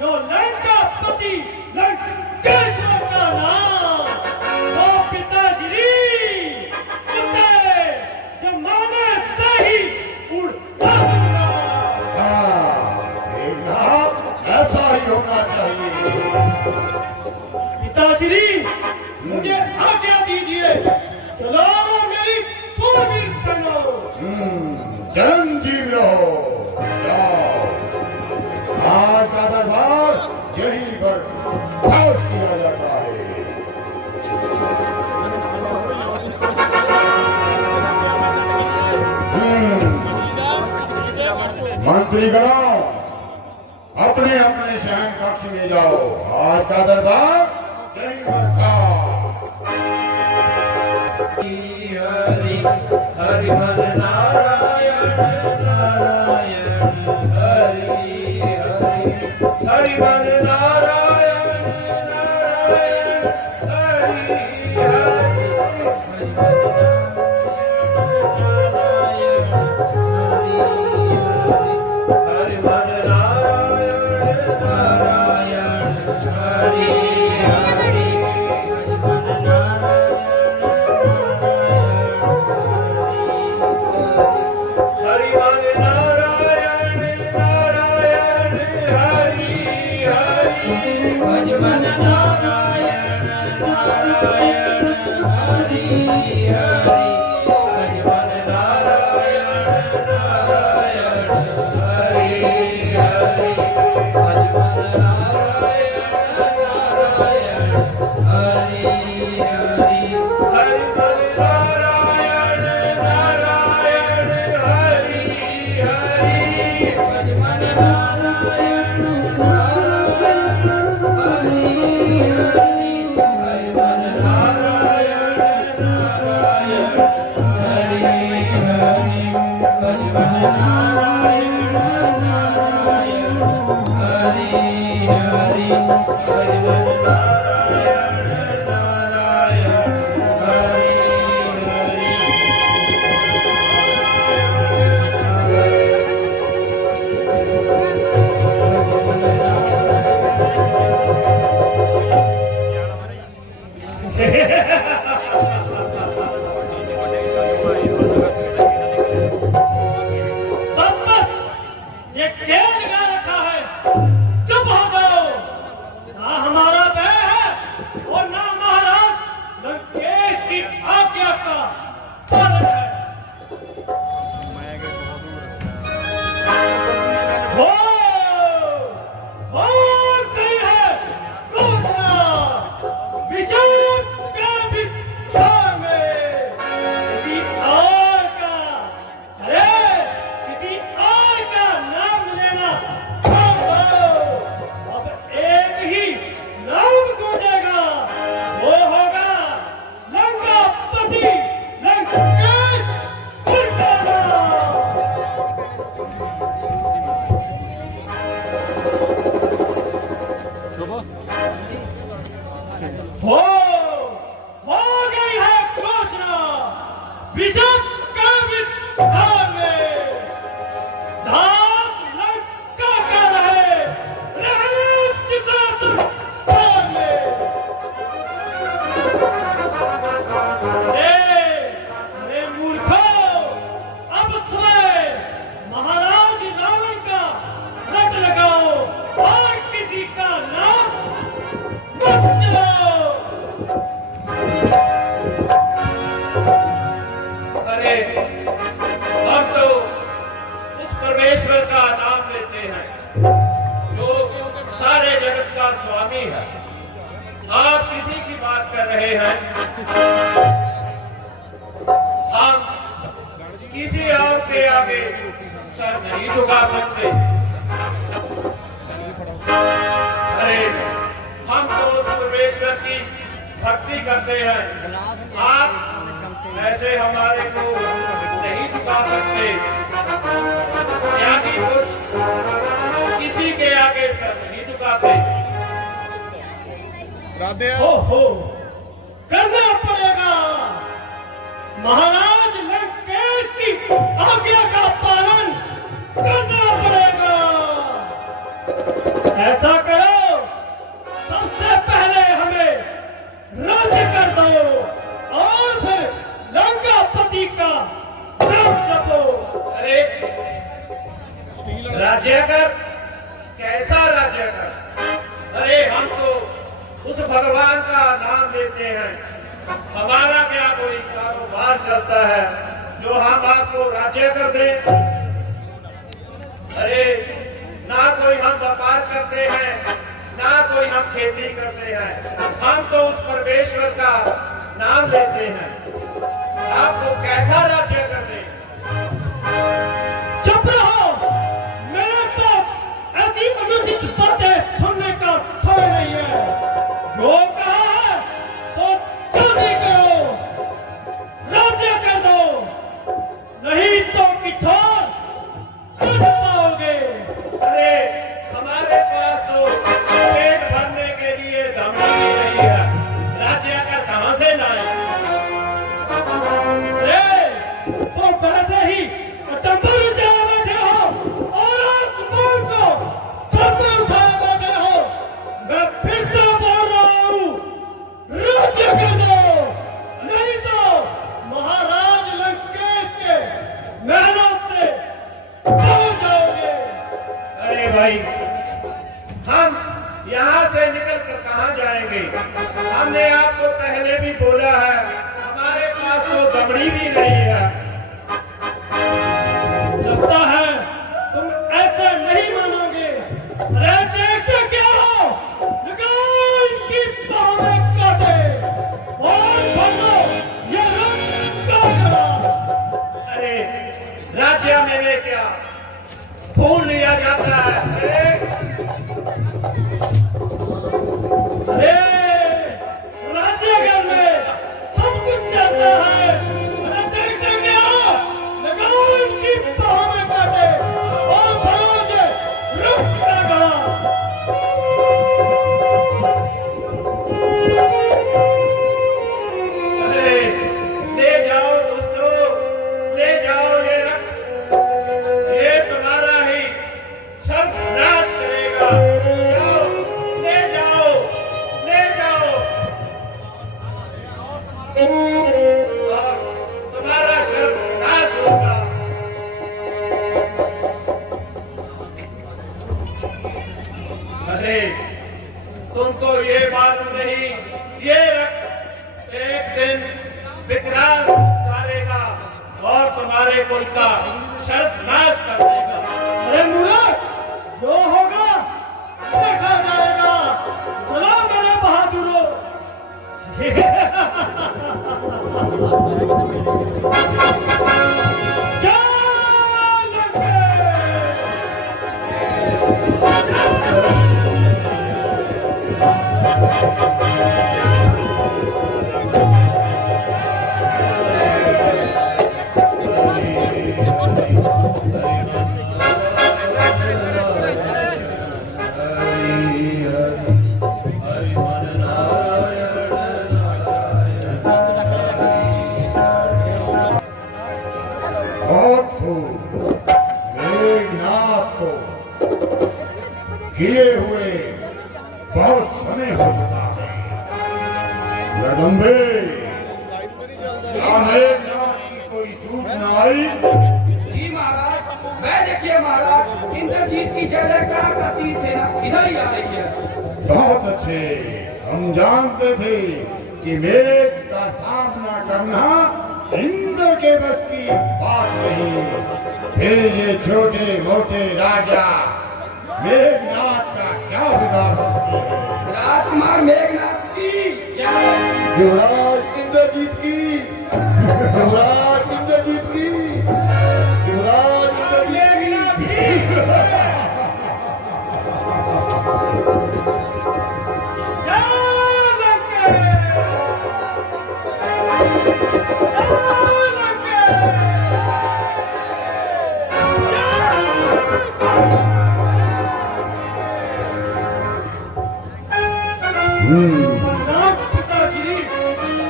जो लंका पति लंकेश्वर का नाम, तो पिताश्री उसे जमाने से ही उड़ा दूंगा। ऐसा ही होना चाहिए। पिताश्री, मुझे आज्ञा दीजिए, चलो मेरी सूरवीर सेना। चिरंजीव रहो। जाओ, आज का दरबार यही पर खास किया जाता है। मंत्रीगणों, अपने अपने शयन कक्ष में जाओ। आज का दरबार यही पर खास। हरि मन नारायण नारायण हरि हरि, हरि मन नारायण नारायण हरि हरि, हरि मन नारायण नारायण हरि हरि, हरि मन नारायण नारायण हरि हरि, भज मन नारायण नारायण हरि हरि, भज मन नारायण नारायण हरि हरि, भज मन नारायण नारायण हरि हरि, हरि मन नारायण नारायण हरि हरि, भज मन नारायण नारायण हरि हरि, हरि मन नारायण नारायण हरि हरि, भज मन नारायण नारायण हरि हरि, भज मन नारायण नारायण हरि हरि। हैं। हम किसी और के आगे सर नहीं झुका सकते। अरे हम तो उस परमेश्वर की भक्ति करते हैं, आप ऐसे हमारे को नहीं झुका सकते। त्यागी पुरुष किसी के आगे सर नहीं झुकाते। राधे ओहो, करना पड़ेगा। महाराज लंकेश की आज्ञा का पालन करना पड़ेगा। ऐसा करो, सबसे पहले हमें राज्य कर दो और फिर लंकापति का नाम जपो। अरे राज्य कर, कैसा राज्य कर? अरे हम तो उस भगवान का नाम लेते हैं। हमारा क्या कोई कारोबार चलता है जो हम आपको राज्य कर दे? अरे ना कोई हम व्यापार करते हैं, ना कोई हम खेती करते हैं। हम तो उस परमेश्वर का नाम लेते हैं। आपको कैसा राज्य कर दे? चुप रहो, मेरे पास ऐसी अनुचित बातें सुनने का समय नहीं है। जो कहा है तो जल्दी करो, राज्य कर दो, नहीं तो किठौर कर पाओगे। अरे हमारे पास तो पेट भरने के लिए दमड़ी भी नहीं है, राज्य का कहां से लाए? अरे तो वैसे ही अटंबर जाए बैठे हो और आसमान को सर पे उठाए बैठे हो। मैं फिर से बोल रहा हूँ, राज्य कर दो, नहीं तो महाराज लंकेश के महलों से हो जाओगे। अरे भाई, हम यहाँ से निकल कर कहाँ जाएंगे? हमने आपको पहले भी बोला है, हमारे पास तो दमड़ी भी नहीं है। लगता है तुम ऐसे नहीं मानोगे। अरे देखते क्या हो, लगान की पावे काटे और भरो ये रंग का गला। अरे राज्य में क्या फूल लिया जाता है? अरे राज्यगढ़ में सब कुछ चलता है। अरे देखते क्या हो, लगान की पावे काटे और भरो ये रंग का गला। अरे ले जाओ दोस्तों, ले जाओ ये रक्त, ये तुम्हारा ही सर्वनाश करेगा। जाओ, ले जाओ, ले जाओ, और तुम्हारा सर्वनाश होगा। अरे तुमको ये मालूम नहीं, ये रक्त एक दिन विकराल उतारेगा और तुम्हारे कुल का सर्वनाश कर देगा। अरे मूर्ख, जो होगा देखा जाएगा। चलो मेरे बहादुरों। और तो मेघनाथ को किए हुए बहुत समय हो चुका है। जगदम्बे, क्या मेघनाथ की कोई सूचना आई? जी महाराज, मैं देखिए महाराज, इंद्रजीत की जय जयकार करती सेना इधर ही आ रही है। बहुत अच्छे। हम जानते थे कि मेघ का सामना करना इंद्र के बस की बात नहीं। फिर ये छोटे मोटे राजा मेघनाथ का क्या बिगाड़ सकते हैं? राजकुमार मेघनाथ की जय। युवराज इंद्रजीत की, युवराज इंद्रजीत की, युवराज इंद्रजीत की।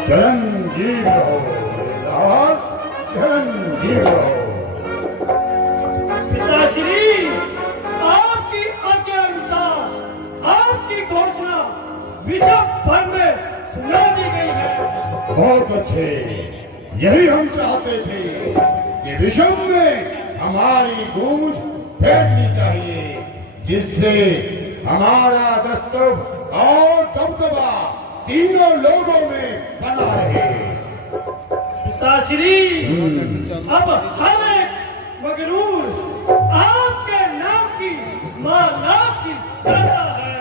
चिरंजीव रहो राज, चिरंजीव रहो। पिताश्री, आपकी आज्ञा अनुसार आपकी घोषणा विश्व भर में सुना दी गई है। बहुत अच्छे, यही हम चाहते थे कि विश्व में हमारी गूंज फैलनी चाहिए, जिससे हमारा दस्तक और दबदबा तीनों लोगों में बना रहे। पिताश्री, अब हर एक मगरूर आपके नाम की माला की करता है।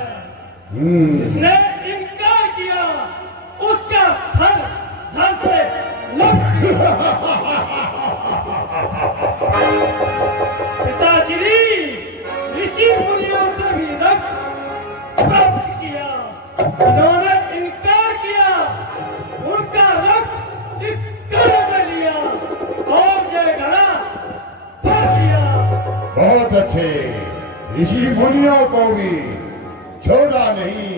जिसने इनकार किया उसका सर धड़ से लग पिताश्री, ऋषि मुनियों से भी रक्त प्राप्त किया, जिन्होंने इनकार किया उनका रक्त इस घड़े में लिया और ये घड़ा भर दिया। बहुत अच्छे, ऋषि मुनियों को भी छोड़ा नहीं,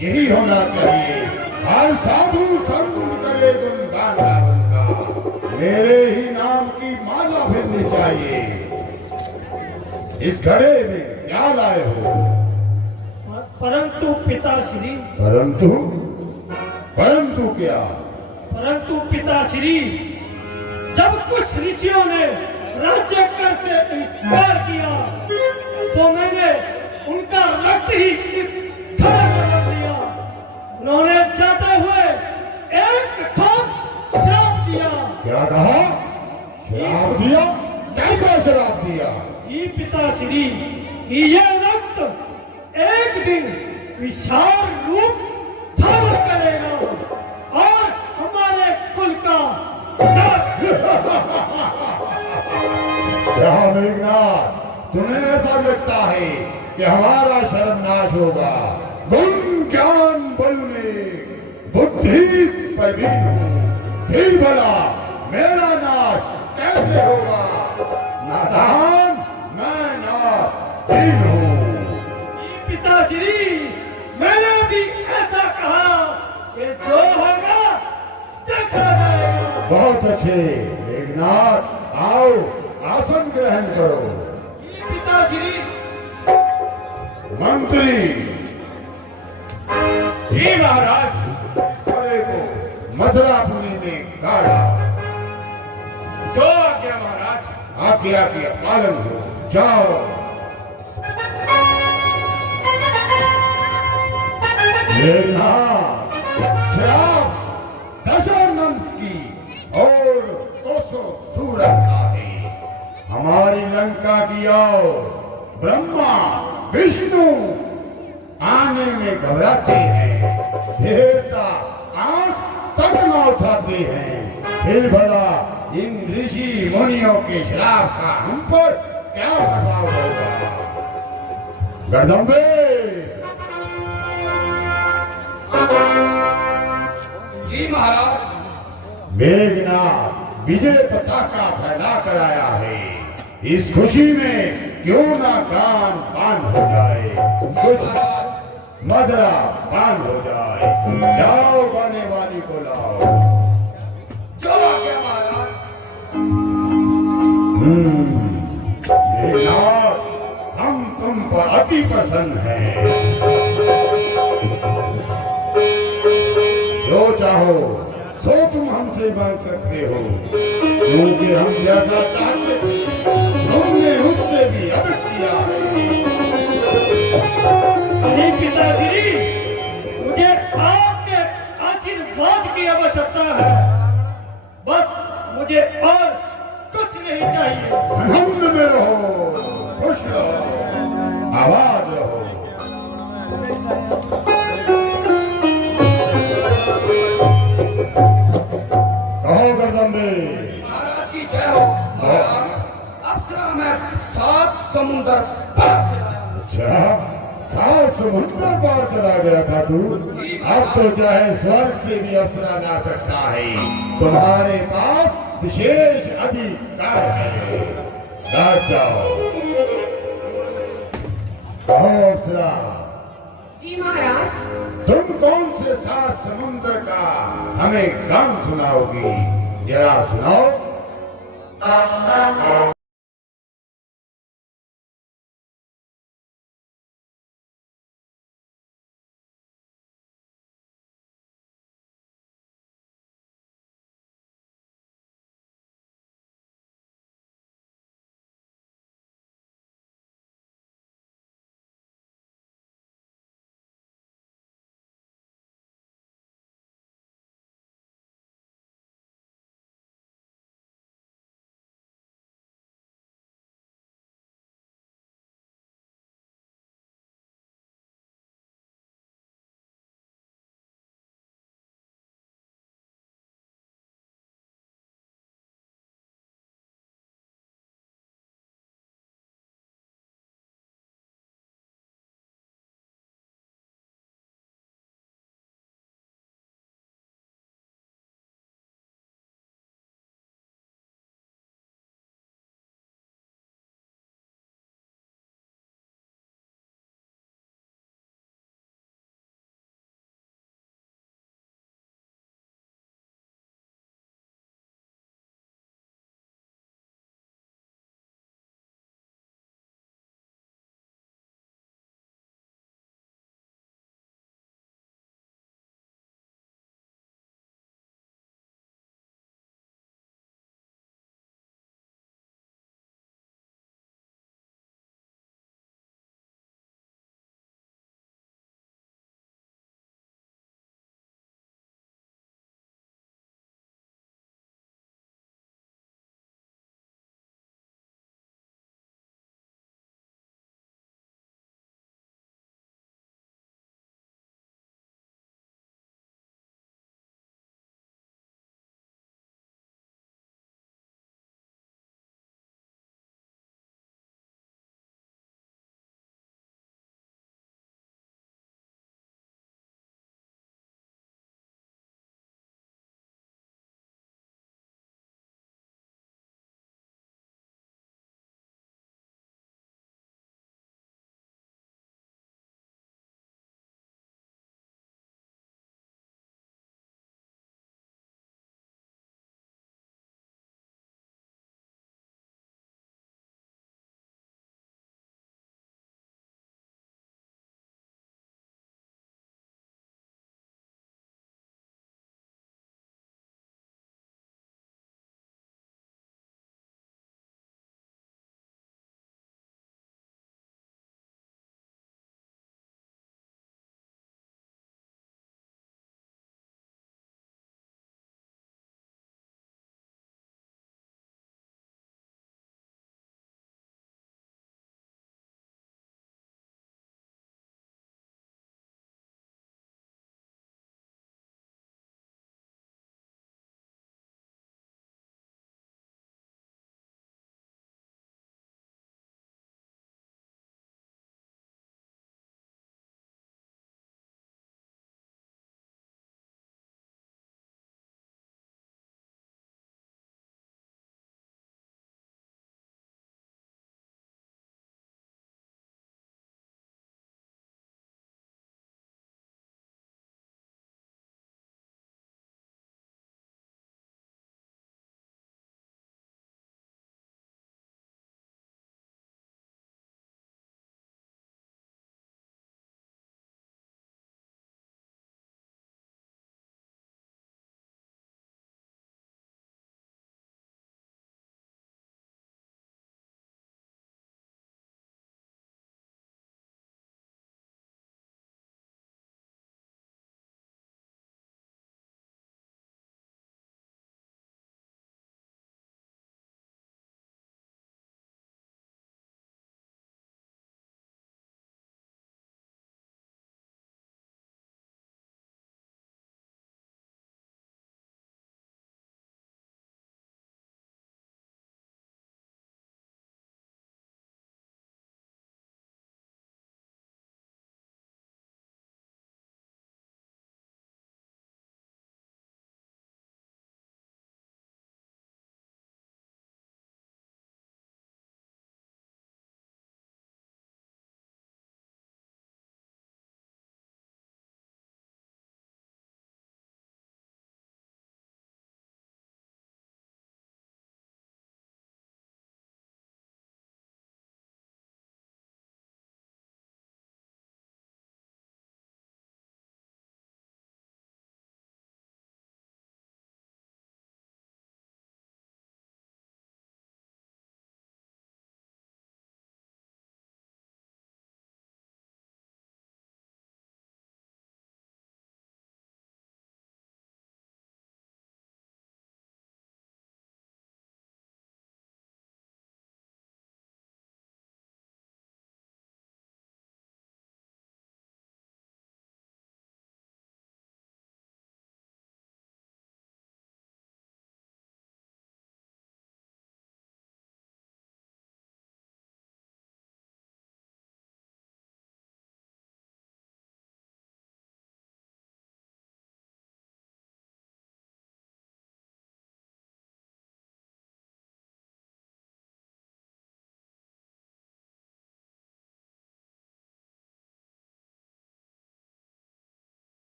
यही होना चाहिए। हर साधु संत करे गुणगान उनका, मेरे ही नाम की माला फिरनी चाहिए। इस घड़े में क्या लाए हो? परंतु पिताश्री, परंतु क्या? परंतु पिताश्री, जब कुछ ऋषियों ने राज्य कर से इनकार किया तो मैंने उनका रक्त ही इस घड़े में भर दिया। उन्होंने जाते हुए एक थोक श्राप दिया। क्या कहा? शराब दिया? कैसा शराब दिया? जी पिताश्री, कि यह रक्त एक दिन विशाल रूप धारण करेगा और हमारे कुल का नाश। यहाँ मेघनाथ, तुम्हें ऐसा लगता है कि हमारा सर्वनाश होगा? गुण ज्ञान बल में बुद्धि प्रवीण हूँ, फिर भला मेरा नाश कैसे होगा? नादान मैं नादीन हूँ। पिताश्री, मैंने भी ऐसा कहा कि जो होगा देखा जाएगा। बहुत अच्छे मेघनाथ, आओ आसन ग्रहण करो। पिताश्री। मंत्री जी महाराज। घोड़े को मथुरापुरी में गाड़ा। जो आज्ञा महाराज। आज्ञा के पालन हो, जाओ। मेघनाथ, श्राप दशानंद की और 200 दूर रखा है। हमारी लंका की ओर ब्रह्मा विष्णु आने में घबराते हैं, देवता आंख तक न उठाते हैं, फिर भला इन ऋषि मुनियों के श्राप का हम पर क्या प्रभाव होगा? गर्दम्बे, जी महाराज। मेघनाथ विजय पताका फहरा कर आया है। इस खुशी में क्यों ना गान पान हो जाए, कुछ मदरा पान हो जाए। जाओ गाने वाली को लाओ। जो आज्ञा महाराज। मेघनाथ, हम तुम पर अति प्रसन्न हैं। जो चाहो सो तुम हमसे मांग सकते हो, क्योंकि हम जैसा चाहते थे हमने उससे भी अधिक किया है। अरे पिताश्री, मुझे आपके आशीर्वाद की आवश्यकता है, बस मुझे और कुछ नहीं चाहिए। आनंद में रहो, खुश रहो, आबाद रहो। ना मैं 7 समुंदर पार से आया हूँ। अच्छा, 7 समुद्र पार चला गया था तू। अब तो चाहे स्वर्ग से भी अप्सरा ला सकता है। तुम्हारे पास विशेष अधिकार है। बैठ जाओ। कहो अप्सरा, जी महाराज। तुम कौन से 7 समुद्र का हमें गान सुनाओगी? जरा सुनाओ।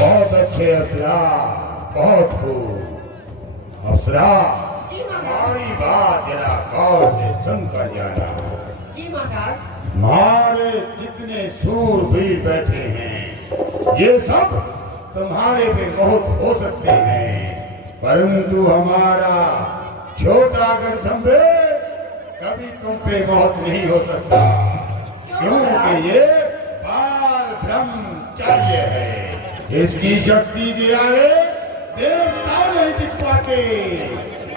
बहुत अच्छे अप्सरा, बहुत खूब। अप्सरा, जी महाराज। हमारी बात जरा गौर से सुनकर जाना। जी महाराज। हमारे जितने सूरवीर बैठे हैं, ये सब तुम्हारे पे बहुत हो सकते हैं, परंतु हमारा छोटा गढ़धंबे कभी तुम पे बहुत नहीं हो सकता, क्योंकि ये बाल ब्रह्मचार्य है। इसकी शक्ति के आगे देवता नहीं टिक पाते,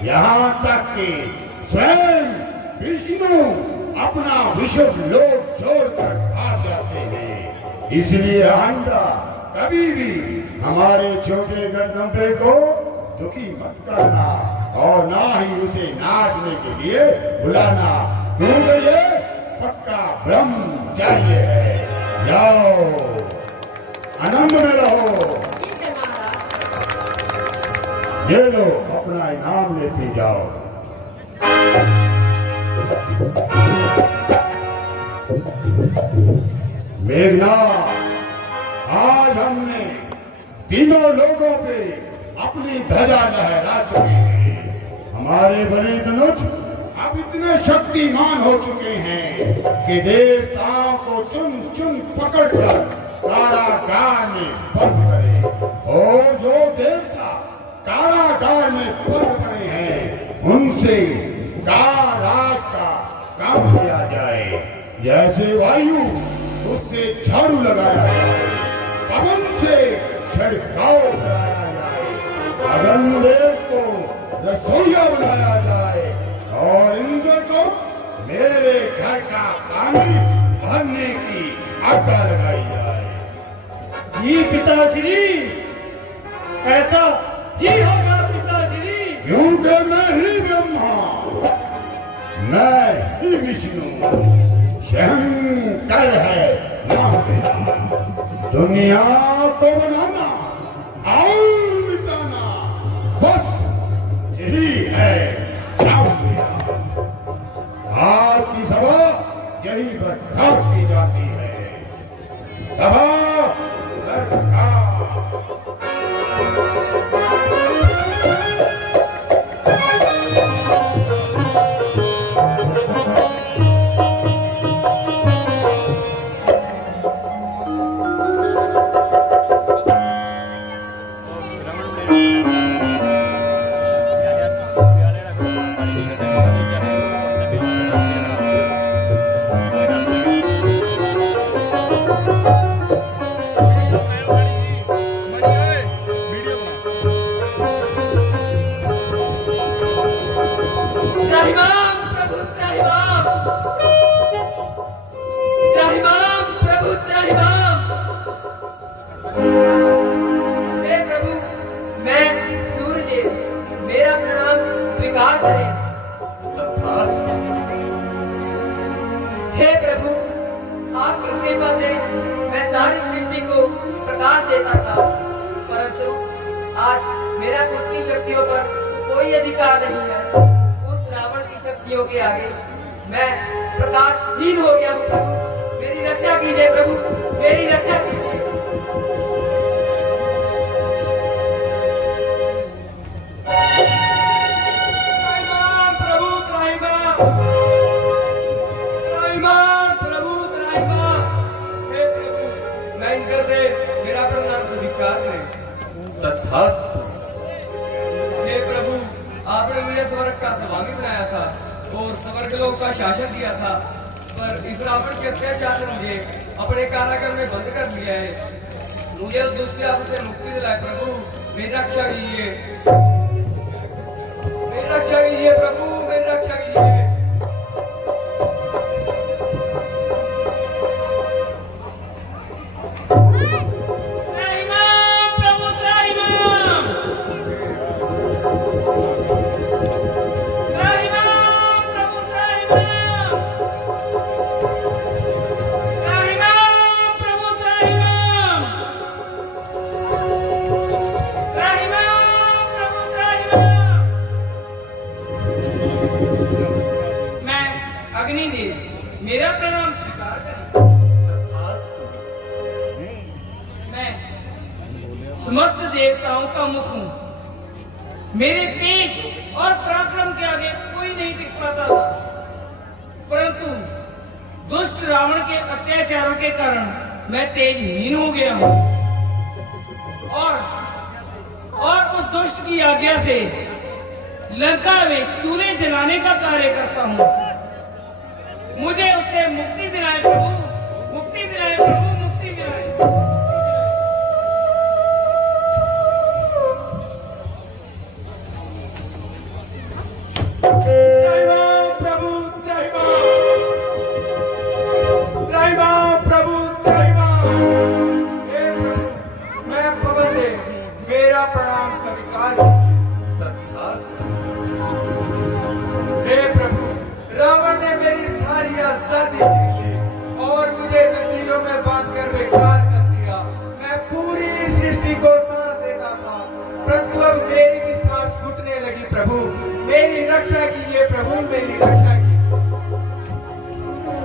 यहाँ तक कि स्वयं विष्णु अपना विशुद्ध लोक छोड़कर भाग जाते हैं। इसलिए अहंता कभी भी हमारे छोटे गढ़धंबे को दुखी मत करना और ना ही उसे नाचने के लिए बुलाना, क्योंकि ये पक्का ब्रह्मचार्य है। जाओ, आनंद में रहो। ठीक है महाराज। ये लो, अपना इनाम लेते जाओ। मेघना, आज हमने तीनों लोगों पे अपनी ध्वजा लहरा चुके हैं। हमारे बड़े धनुष अब इतने शक्तिमान हो चुके हैं कि देवताओं को चुन चुन पकड़कर कारागार में बंद करें, और जो देवता कारागार में बंद करे हैं उनसे काराज का काम किया जाए। जैसे वायु उससे झाड़ू लगाया जाए, पवन से छिड़काव कराया जाए, अग्निदेव को रसोईया बनाया जाए, और इंद्र को मेरे घर का पानी भरने की आज्ञा लगाई जाए। जी पिताश्री, ऐसा ही होगा पिताश्री। क्योंकि मैं ही ब्रह्मा, मैं ही विष्णु, शंकर है नाम मेरा। दुनिया को बनाना और मिटाना, बस यही है नाम मेरा। आज की सभा यही बर्खास्त की जाती है। सभा बर्खास्त। त्राहिमाम प्रभु त्राहिमाम, त्राहिमाम प्रभु त्राहिमाम। हे प्रभु, मैं सूर्यदेव, मेरा प्रणाम स्वीकार करें। हे प्रभु, आपकी कृपा से मैं सारी सृष्टि को प्रकाश देता था, परंतु आज मेरा खुद की शक्तियों पर कोई अधिकार नहीं है। रावण की शक्तियों के आगे मैं प्रकाशहीन हो गया हूँ। प्रभु मेरी रक्षा कीजिए, प्रभु मेरी रक्षा कीजिए। त्राहिमाम प्रभु त्राहिमाम, त्राहिमाम प्रभु त्राहिमाम। हे प्रभु, मैं इनकर से मेरा प्रणाम स्वीकार करें। तथास्तु। हे प्रभु, आपने मुझे स्वर्ग का स्वामी बनाया था और स्वर्ग लोक का शासन दिया था, पर इस रावण के अत्याचार ने मुझे अपने कारागार में बंद कर लिया है। मुझे उस दुष्ट आपसे मुक्ति दिलाए। प्रभु मेरी रक्षा कीजिए, मेरी रक्षा कीजिए प्रभु, मेरी रक्षा कीजिए। मेरा प्रणाम स्वीकार करें। मैं समस्त देवताओं का मुख हूँ। मेरे तेज और पराक्रम के आगे कोई नहीं टिक पाता था, परंतु दुष्ट रावण के अत्याचारों के कारण मैं तेजहीन हो गया हूँ और उस दुष्ट की आज्ञा से लंका में चूल्हे जलाने का कार्य करता हूँ। मुझे उससे मुक्ति दिलाए प्रभु, मुक्ति दिलाए प्रभु, मुक्ति दिलाए। जय मां प्रभु, जय मां, जय मां प्रभु, जय मां। हे प्रभु, मैं पवन देव, मेरा प्रणाम स्वीकार। हे प्रभु, रावण ने मेरी सारी आजादी छीन ली और मुझे जंजीरों में बांधकर बेकार कर दिया। मैं पूरी सृष्टि को साथ देता था, परंतु अब मेरी भी सांस घुटने लगी। प्रभु मेरी रक्षा कीजिए, प्रभु मेरी रक्षा कीजिए,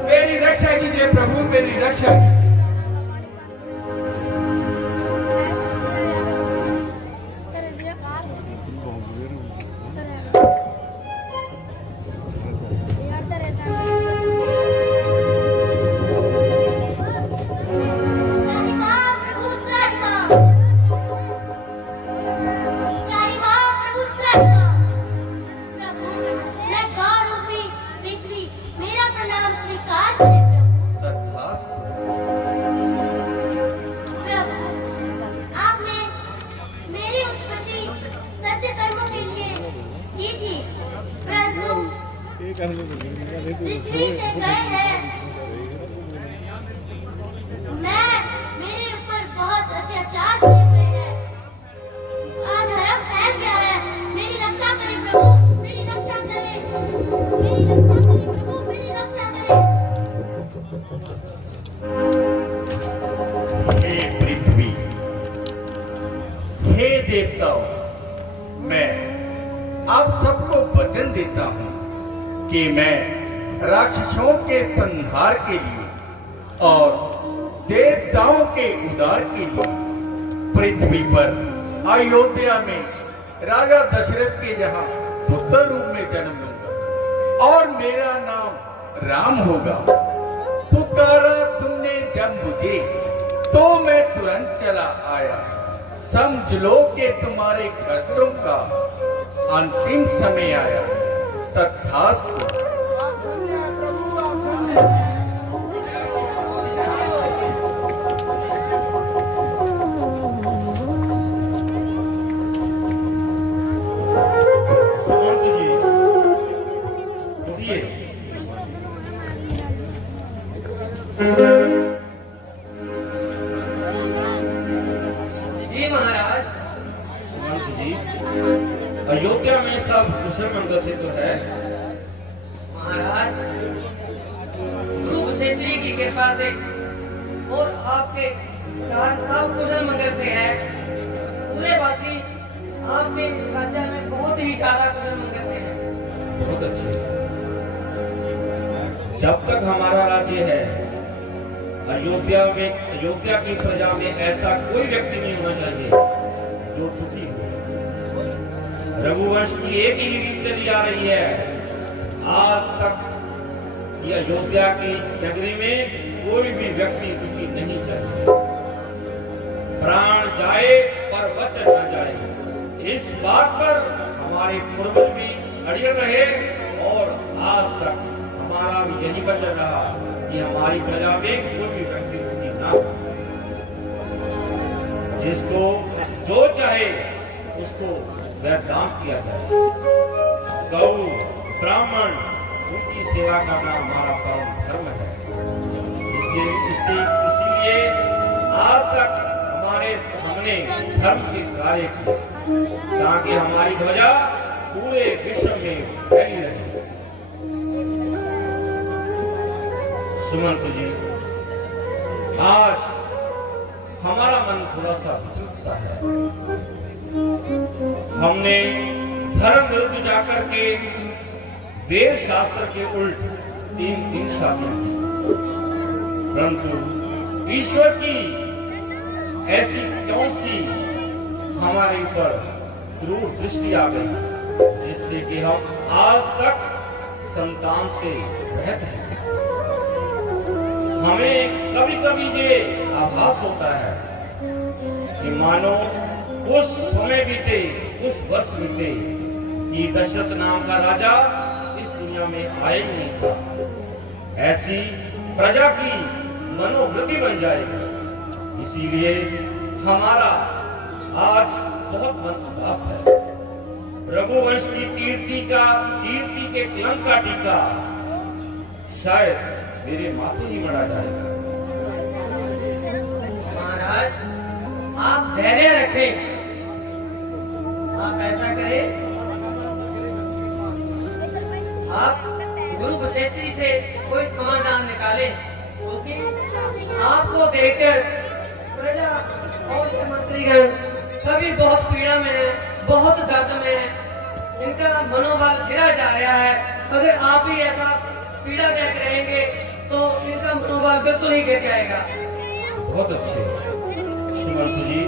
मेरी रक्षा कीजिए प्रभु, मेरी रक्षा कीजिए। पृथ्वी से गए हैं। मेरे ऊपर बहुत अत्याचार किए गए हैं। आज धर्म फैल गया है। मेरी रक्षा करें प्रभु, मेरी रक्षा करें, मेरी रक्षा करें प्रभु, मेरी रक्षा करें। हे पृथ्वी, हे देवताओं, मैं आप सबको वचन देता हूँ कि मैं राक्षसों के संहार के लिए और देवताओं के उद्धार के लिए पृथ्वी पर अयोध्या में राजा दशरथ के यहाँ पुत्र रूप में जन्म लूंगा और मेरा नाम राम होगा। पुकारा तुमने जब मुझे तो मैं तुरंत चला आया। समझ लो कि तुम्हारे कष्टों का अंतिम समय आया। तथास्तु। जी महाराज। अयोध्या में सब कुशल मंगल से तो है महाराज। गुरु जी की कृपा से और आपके कारण सब कुशल मंगल से है। पूरे वासी आपके राज्य में बहुत ही ज्यादा कुशल मंगल से है। बहुत अच्छे। जब तक हमारा राज्य है, अयोध्या की प्रजा में ऐसा कोई व्यक्ति नहीं होना चाहिए जो दुखी हो। रघुवंश की एक ही रीति चली आ रही है। आज तक ये अयोध्या की नगरी में कोई भी व्यक्ति दुखी नहीं चाहिए। प्राण जाए पर वचन न जाए, इस बात पर हमारे पूर्वज भी अड़ियल रहे और आज तक हमारा भी यही वचन रहा कि हमारी प्रजा में कोई भी व्यक्ति दुखी ना हो। जिसको जो चाहे उसको वह दान किया जाए। गौ, ब्राह्मण, उनकी सेवा करना हमारा परम धर्म है। इसीलिए आज तक हमने धर्म के कार्य किए ताकि हमारी ध्वजा पूरे विश्व में फैली रहे। सुमंत जी, आज हमारा मन थोड़ा सा विचलित सा है। हमने धर्म विरुद्ध जाकर के वेद शास्त्र के उल्ट तीन शादियां की, परंतु ईश्वर की ऐसी कौन सी हमारे ऊपर क्रूर दृष्टि आ गई, जिससे कि हम आज तक संतान से रहित हैं। हमें कभी कभी ये आभास होता है कि मानो कुछ समय बीते, कुछ वर्ष बीते कि दशरथ नाम का राजा इस दुनिया में आया ही नहीं था। ऐसी प्रजा की मनोवृत्ति बन जाएगी। इसीलिए हमारा आज बहुत मन उदास है। रघुवंश की कीर्ति के कलंक का टीका शायद मेरे माथे ही मरा जाएगा। महाराज, आप धैर्य रखें। आप ऐसा करें, आप गुरु वशिष्ठ जी से कोई समाधान निकालें, क्योंकि आपको देखकर प्रजा और मंत्रीगण सभी बहुत पीड़ा में है, बहुत दर्द में है। इनका मनोबल गिरा जा रहा है। अगर आप भी ऐसा पीड़ा देख रहेंगे तो इनका मनोबल बिल्कुल ही गिर जाएगा। बहुत अच्छे सुमंत जी,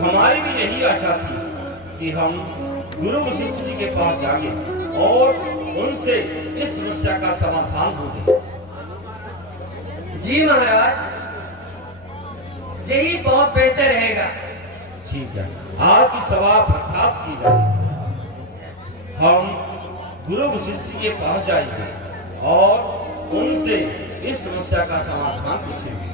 हमारी भी यही आशा थी कि हम गुरु वशिष्ठ जी के पास जाएंगे और उनसे इस समस्या का समाधान होंगे। जी महाराज, यही बहुत बेहतर रहेगा। ठीक है, आज की सभा बर्खास्त की जाएगी। हम गुरु वशिष्ठ जी के पास जाएंगे और उनसे इस समस्या का समाधान पूछेंगे।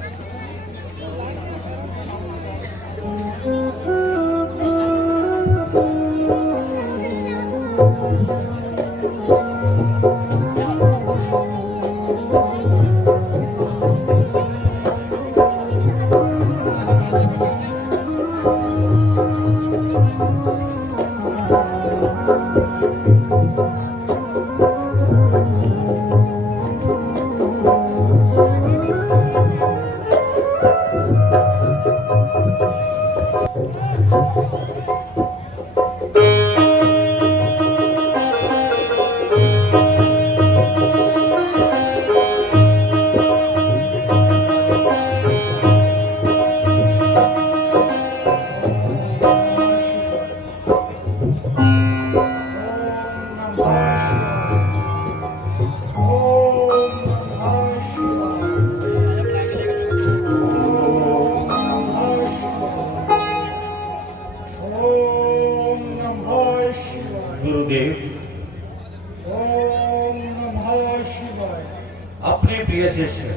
अपने प्रिय शिष्य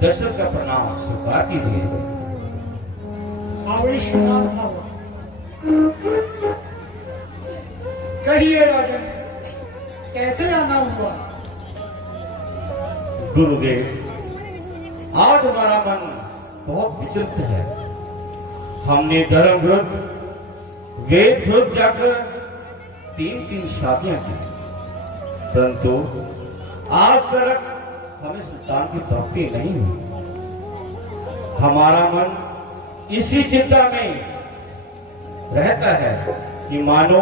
दशरथ का प्रणाम स्वीकार कीजिए। आविष्कार भव। कहिए राजन, कैसे आना हुआ? गुरुदेव, आज हमारा मन बहुत विचलित है। हमने धर्म विरुद्ध, वेद विरुद्ध जाकर 3 शादियां की, परंतु आज तक हमें संतान की प्राप्ति नहीं हुई। हमारा मन इसी चिंता में रहता है कि मानो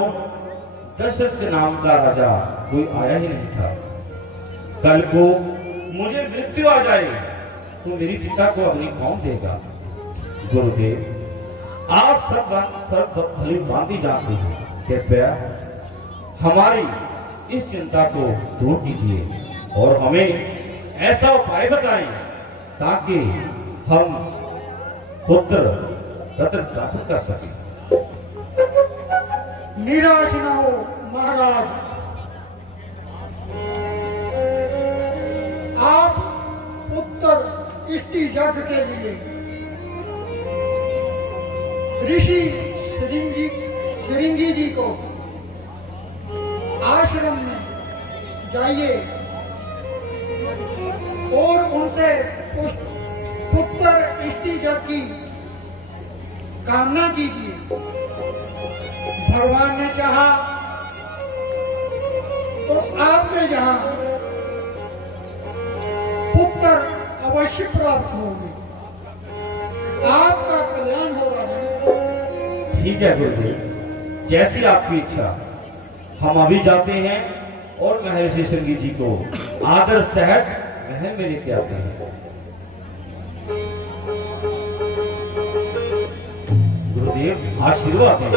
दशरथ के नाम का राजा कोई आया ही नहीं था। कल को मुझे मृत्यु आ जाए तो मेरी चिंता को अपनी कौन देगा? गुरुदेव, आप सब भली भांति जानते हैं। कृपया हमारी इस चिंता को दूर कीजिए और हमें ऐसा उपाय बताएं ताकि हम पुत्र रत्न प्राप्त कर सकें। निराश न हो महाराज। आप पुत्र इष्टि यज्ञ के लिए ऋषि श्रृंगी जी को आश्रम में जाइए और उनसे पुत्र इष्टि यज्ञ की कामना कीजिए। भगवान ने चाहा तो आपके यहाँ पुत्र अवश्य प्राप्त होंगे। आपका कल्याण होगा। ठीक है गुरुदेव, जैसी आपकी इच्छा। हम अभी जाते हैं और महर्षि श्रृंगी जी को आदर सहित महल में लेके आते हैं। गुरुदेव आशीर्वाद दें।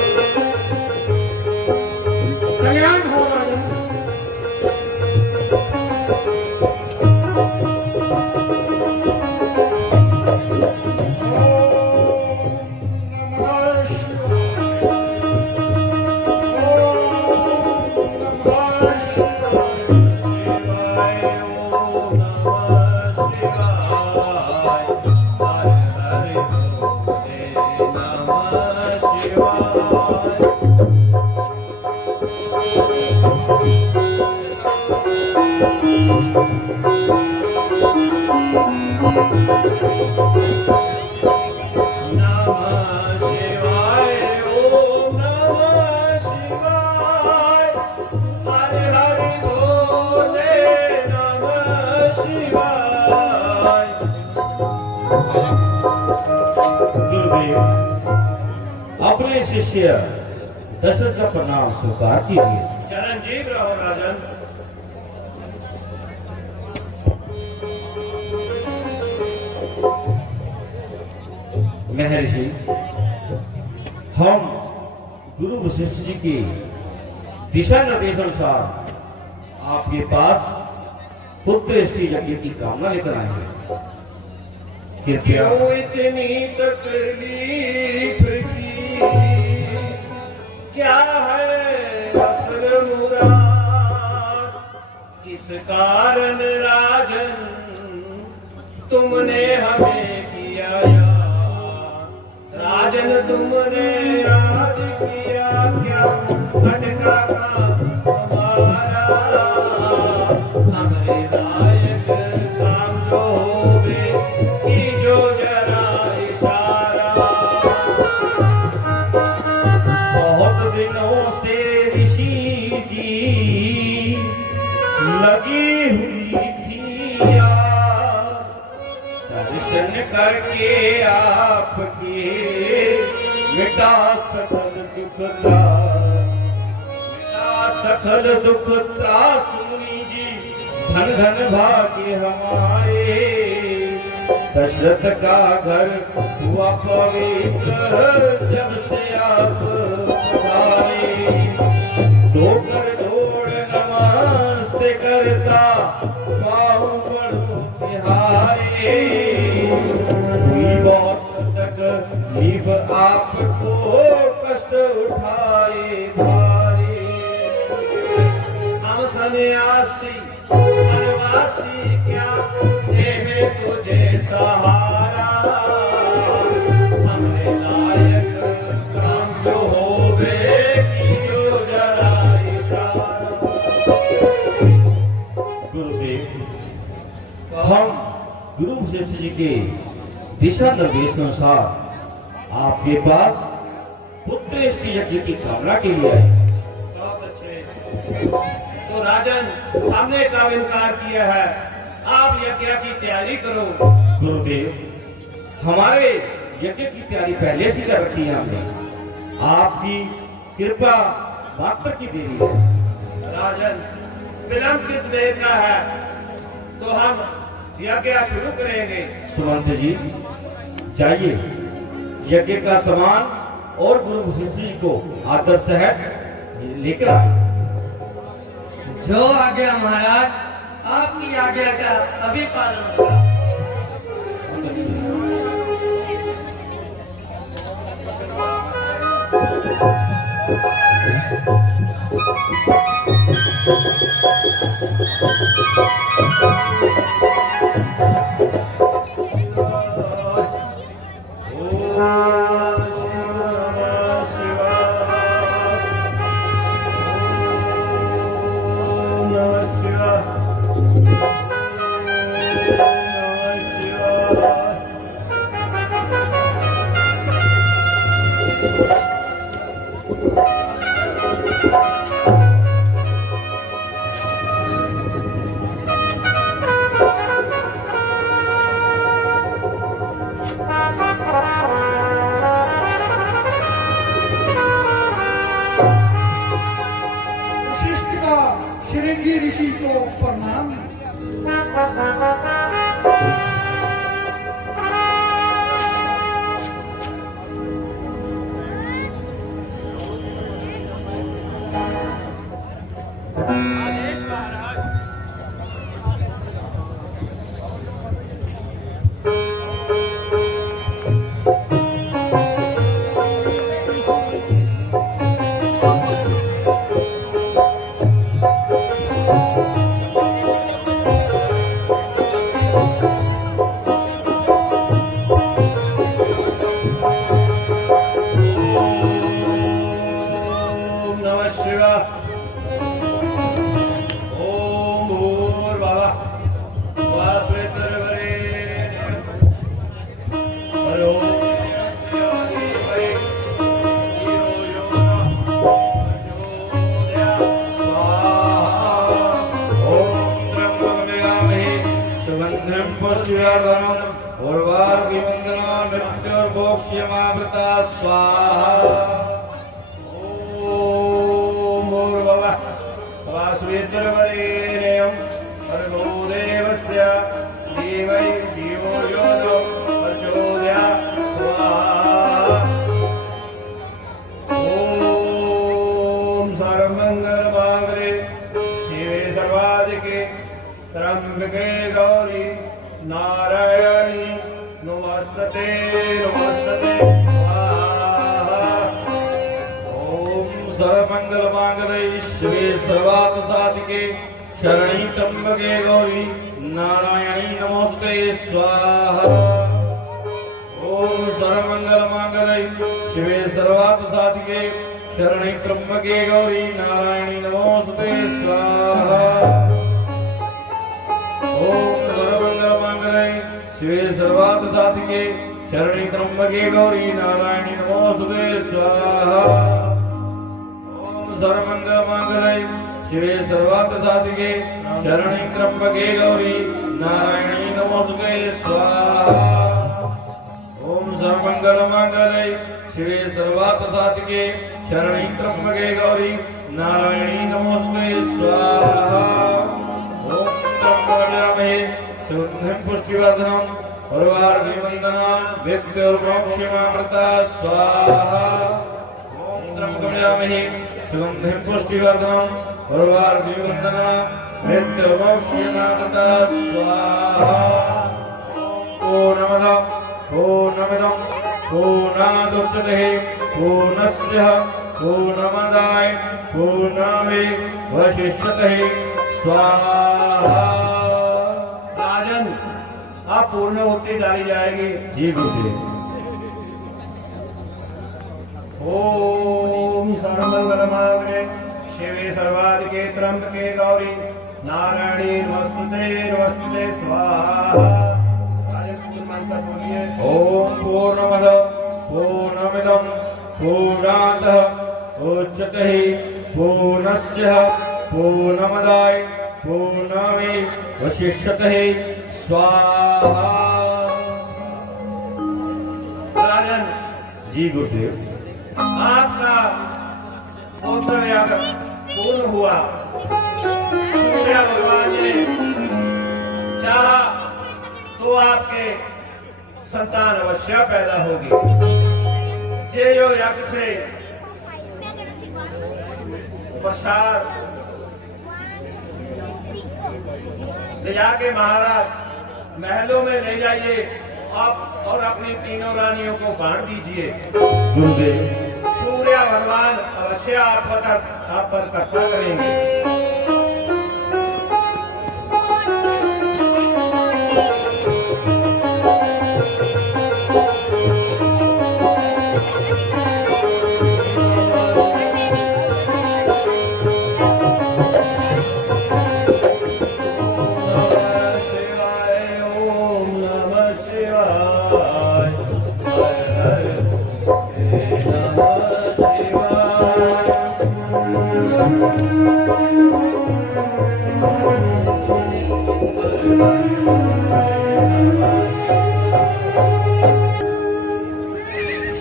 कल्याण हो राजन। अपने शिष्य दशरथ का प्रणाम स्वीकार कीजिए। चिरंजीव रहो राजन। महर्षि, हम गुरु वशिष्ठ जी की दिशा निर्देश अनुसार आपके पास पुत्र इष्टि यज्ञ की कामना लेकर आएंगे। कृपया क्यों इतनी तकलीफ की, क्या है असल मुराद, किस कारण राजन तुमने हमें किया याद, राजन तुमने याद किया क्या अटका हमारा, हमारे लायक काम जो होवे की जो जरा इशारा। बहुत दिनों से ऋषि जी लगी हुई थी आस, दर्शन करके आपके मिटा सकल दुख त्रास, मिटा सकल दुख त्रास। मुनि जी धन धन भाग्य हमारे, दशरथ का घर हुआ पवित्र जब से आप पधारे। धोकर जोड़ नमस्ते करता बाहु बड़ों तिहारे, हुई बहुत तकलीफ आपको कष्ट उठाए भारे। हम सन्यासी वनवासी क्या देवे तुझे सहारा, हमने लायक काम जो होवे की जो जरा इशारा। गुरुदेव, हम गुरु वशिष्ठ जी के दिशा निर्देश अनुसार आपके पास पुत्र इष्टि यज्ञ की कामना के लिए आए। बहुत अच्छे। तो राजन, हमने कब इनकार किया है, आप यज्ञ की तैयारी करो। गुरुदेव, हमारे यज्ञ की तैयारी पहले से कर रखी है हमने, आपकी कृपा मात्र की देरी है। राजन, विलंब किस देर का है, तो हम यज्ञ शुरू करेंगे। सुमंत जी, जाइए यज्ञ का सामान और गुरु वशिष्ठ जी को आदर सहित लेकर आए। जो आज्ञा महाराज, आपकी आज्ञा का अभी पालन होगा। श्रृंगी ऋषि को प्रणाम। कृता स्वाहा। ओम भूर्भुवः वासुदेवरेण्यं भर्गो देवस्य धीमहि धियो यो न प्रचोदयात् स्वाहा। ओम सर्वमंगलमांगल्ये शिवे सर्वाधिके त्र्यंबके गौरी नारायणी नमस्ते नमस्ते स्वाहा। ओम सर्वमंगलमांगल्ये शिवे सर्वार्थसाधिके शरण्ये त्र्यंबके गौरी नारायणी नमस्ते स्वाहा। ओम सर्वमंगलमांगल्ये शिवे सर्वार्थसाधिके शरण्ये त्र्यंबके गौरी नारायणी नमोस्तुते स्वाहा। ओम सर्वमंगलमांगल्ये शिवे सर्वार्थसाधिके शरण्ये त्र्यंबके गौरी नारायणी नमोस्तुते स्वाहा। ओम सर्वमंगलमांगल्ये शिवे सर्वार्थसाधिके शरण्ये त्र्यंबके गौरी नारायणी नमोस्तुते स्वाहा। ओम सर्वमंगलमांगल्ये शिवे सर्वार्थसाधिके शरण्ये त्र्यंबके गौरी नारायणी नमोस्तुते स्वाहा। ओम त्र्यंबकमहे सुगंधिं पुष्टिवर्धनम् उर्वारुकमिवन्दनां विद्युर्मोक्षमामृता स्वाहा। ओम त्र्यंबकमहे सुगंधिं पुष्टिवर्धनम् उर्वारुकमिवन्दनां विद्युर्मोक्षमामृता स्वाहा। पूर्णमदः पूर्णमिदं पूर्णादुच्यते पूर्णस्य पूर्णमादाय पूर्णमेवावशिष्यते स्वाहा। राजन आप पूर्ण होती डाली जाएगी। जी गुरुदेव। ओम सर्वमंगलमांगल्ये शिवे सर्वाधिके त्र्यंबके गौरी नारायणी नमस्ते नमस्ते स्वाहा। राजन पूर्ण मंत्र बोलिए। ओम पूर्णमदः पूर्णमिदं पूर्णात् उच्यते पूर्णस्य पूर्णमादाय पूर्णमेवावशिष्यते स्वाहा। राजन जी गुरुदेव। आपका पौत्र याग पूर्ण हुआ। सूर्य भगवान ने चाहा तो आपके संतान अवश्य पैदा होगी। ये जो यज्ञ से प्रसाद ले जाके महाराज महलों में ले जाइए आप और अपनी तीनों रानियों को बांट दीजिए। गुरुदेव। सूर्य भगवान अवश्य आप पर कृपा करेंगे।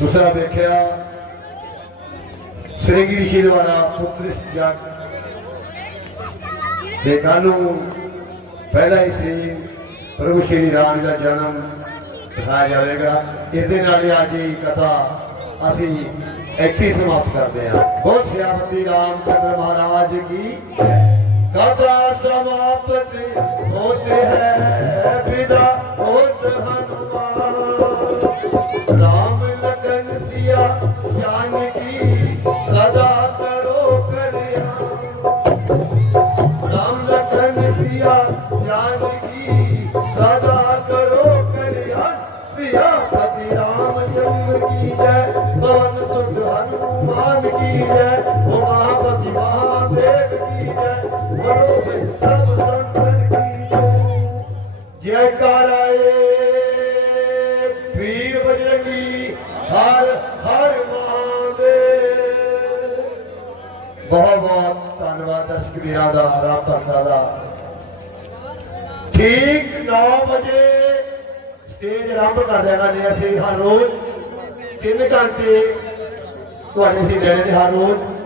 दूसरा व्याख्या श्री गिरी जी द्वारा पुत्र जग ਦੇ ਕੱਲ੍ਹ ਨੂੰ ਪਹਿਲਾ ਹੀ ਸੀ ਪ੍ਰਭੂ ਸ਼੍ਰੀ ਰਾਮ ਦਾ ਜਨਮ ਦਿਖਾਇਆ ਜਾਵੇਗਾ। ਇਸ ਦੇ ਨਾਲ ਅੱਜ ਦੀ ਕਥਾ ਅਸੀਂ ਇੱਥੇ ਸਮਾਪਤ ਕਰਦੇ ਹਾਂ। ਬਹੁਤ ਸਿਆਪਤੀ ਰਾਮਚੰਦਰ ਮਹਾਰਾਜ ਕੀ कथा समाप्त होते हैं विदा होत हनुमान। राम लखन सिया जानकी सदा करो कल्याण। राम लखन सिया जानकी सदा करो कल्याण। सियापति रामचंद्र की जय पवन सुत हनुमान की जय उमापति महादेव की जय सब संतन की जयकारा वीर बजरंगी हर हर महादेव। बहुत बहुत धन्यवाद दर्शक वीरां दा राम भक्तां दा। ठीक 9 बजे स्टेज आरंभ कर दिया करनी असीं हर रोज 3 घंटे ਤੁਹਾਡੇ ਅਸੀਂ ਲੈਣੇ ਹਰ ਰੋਜ਼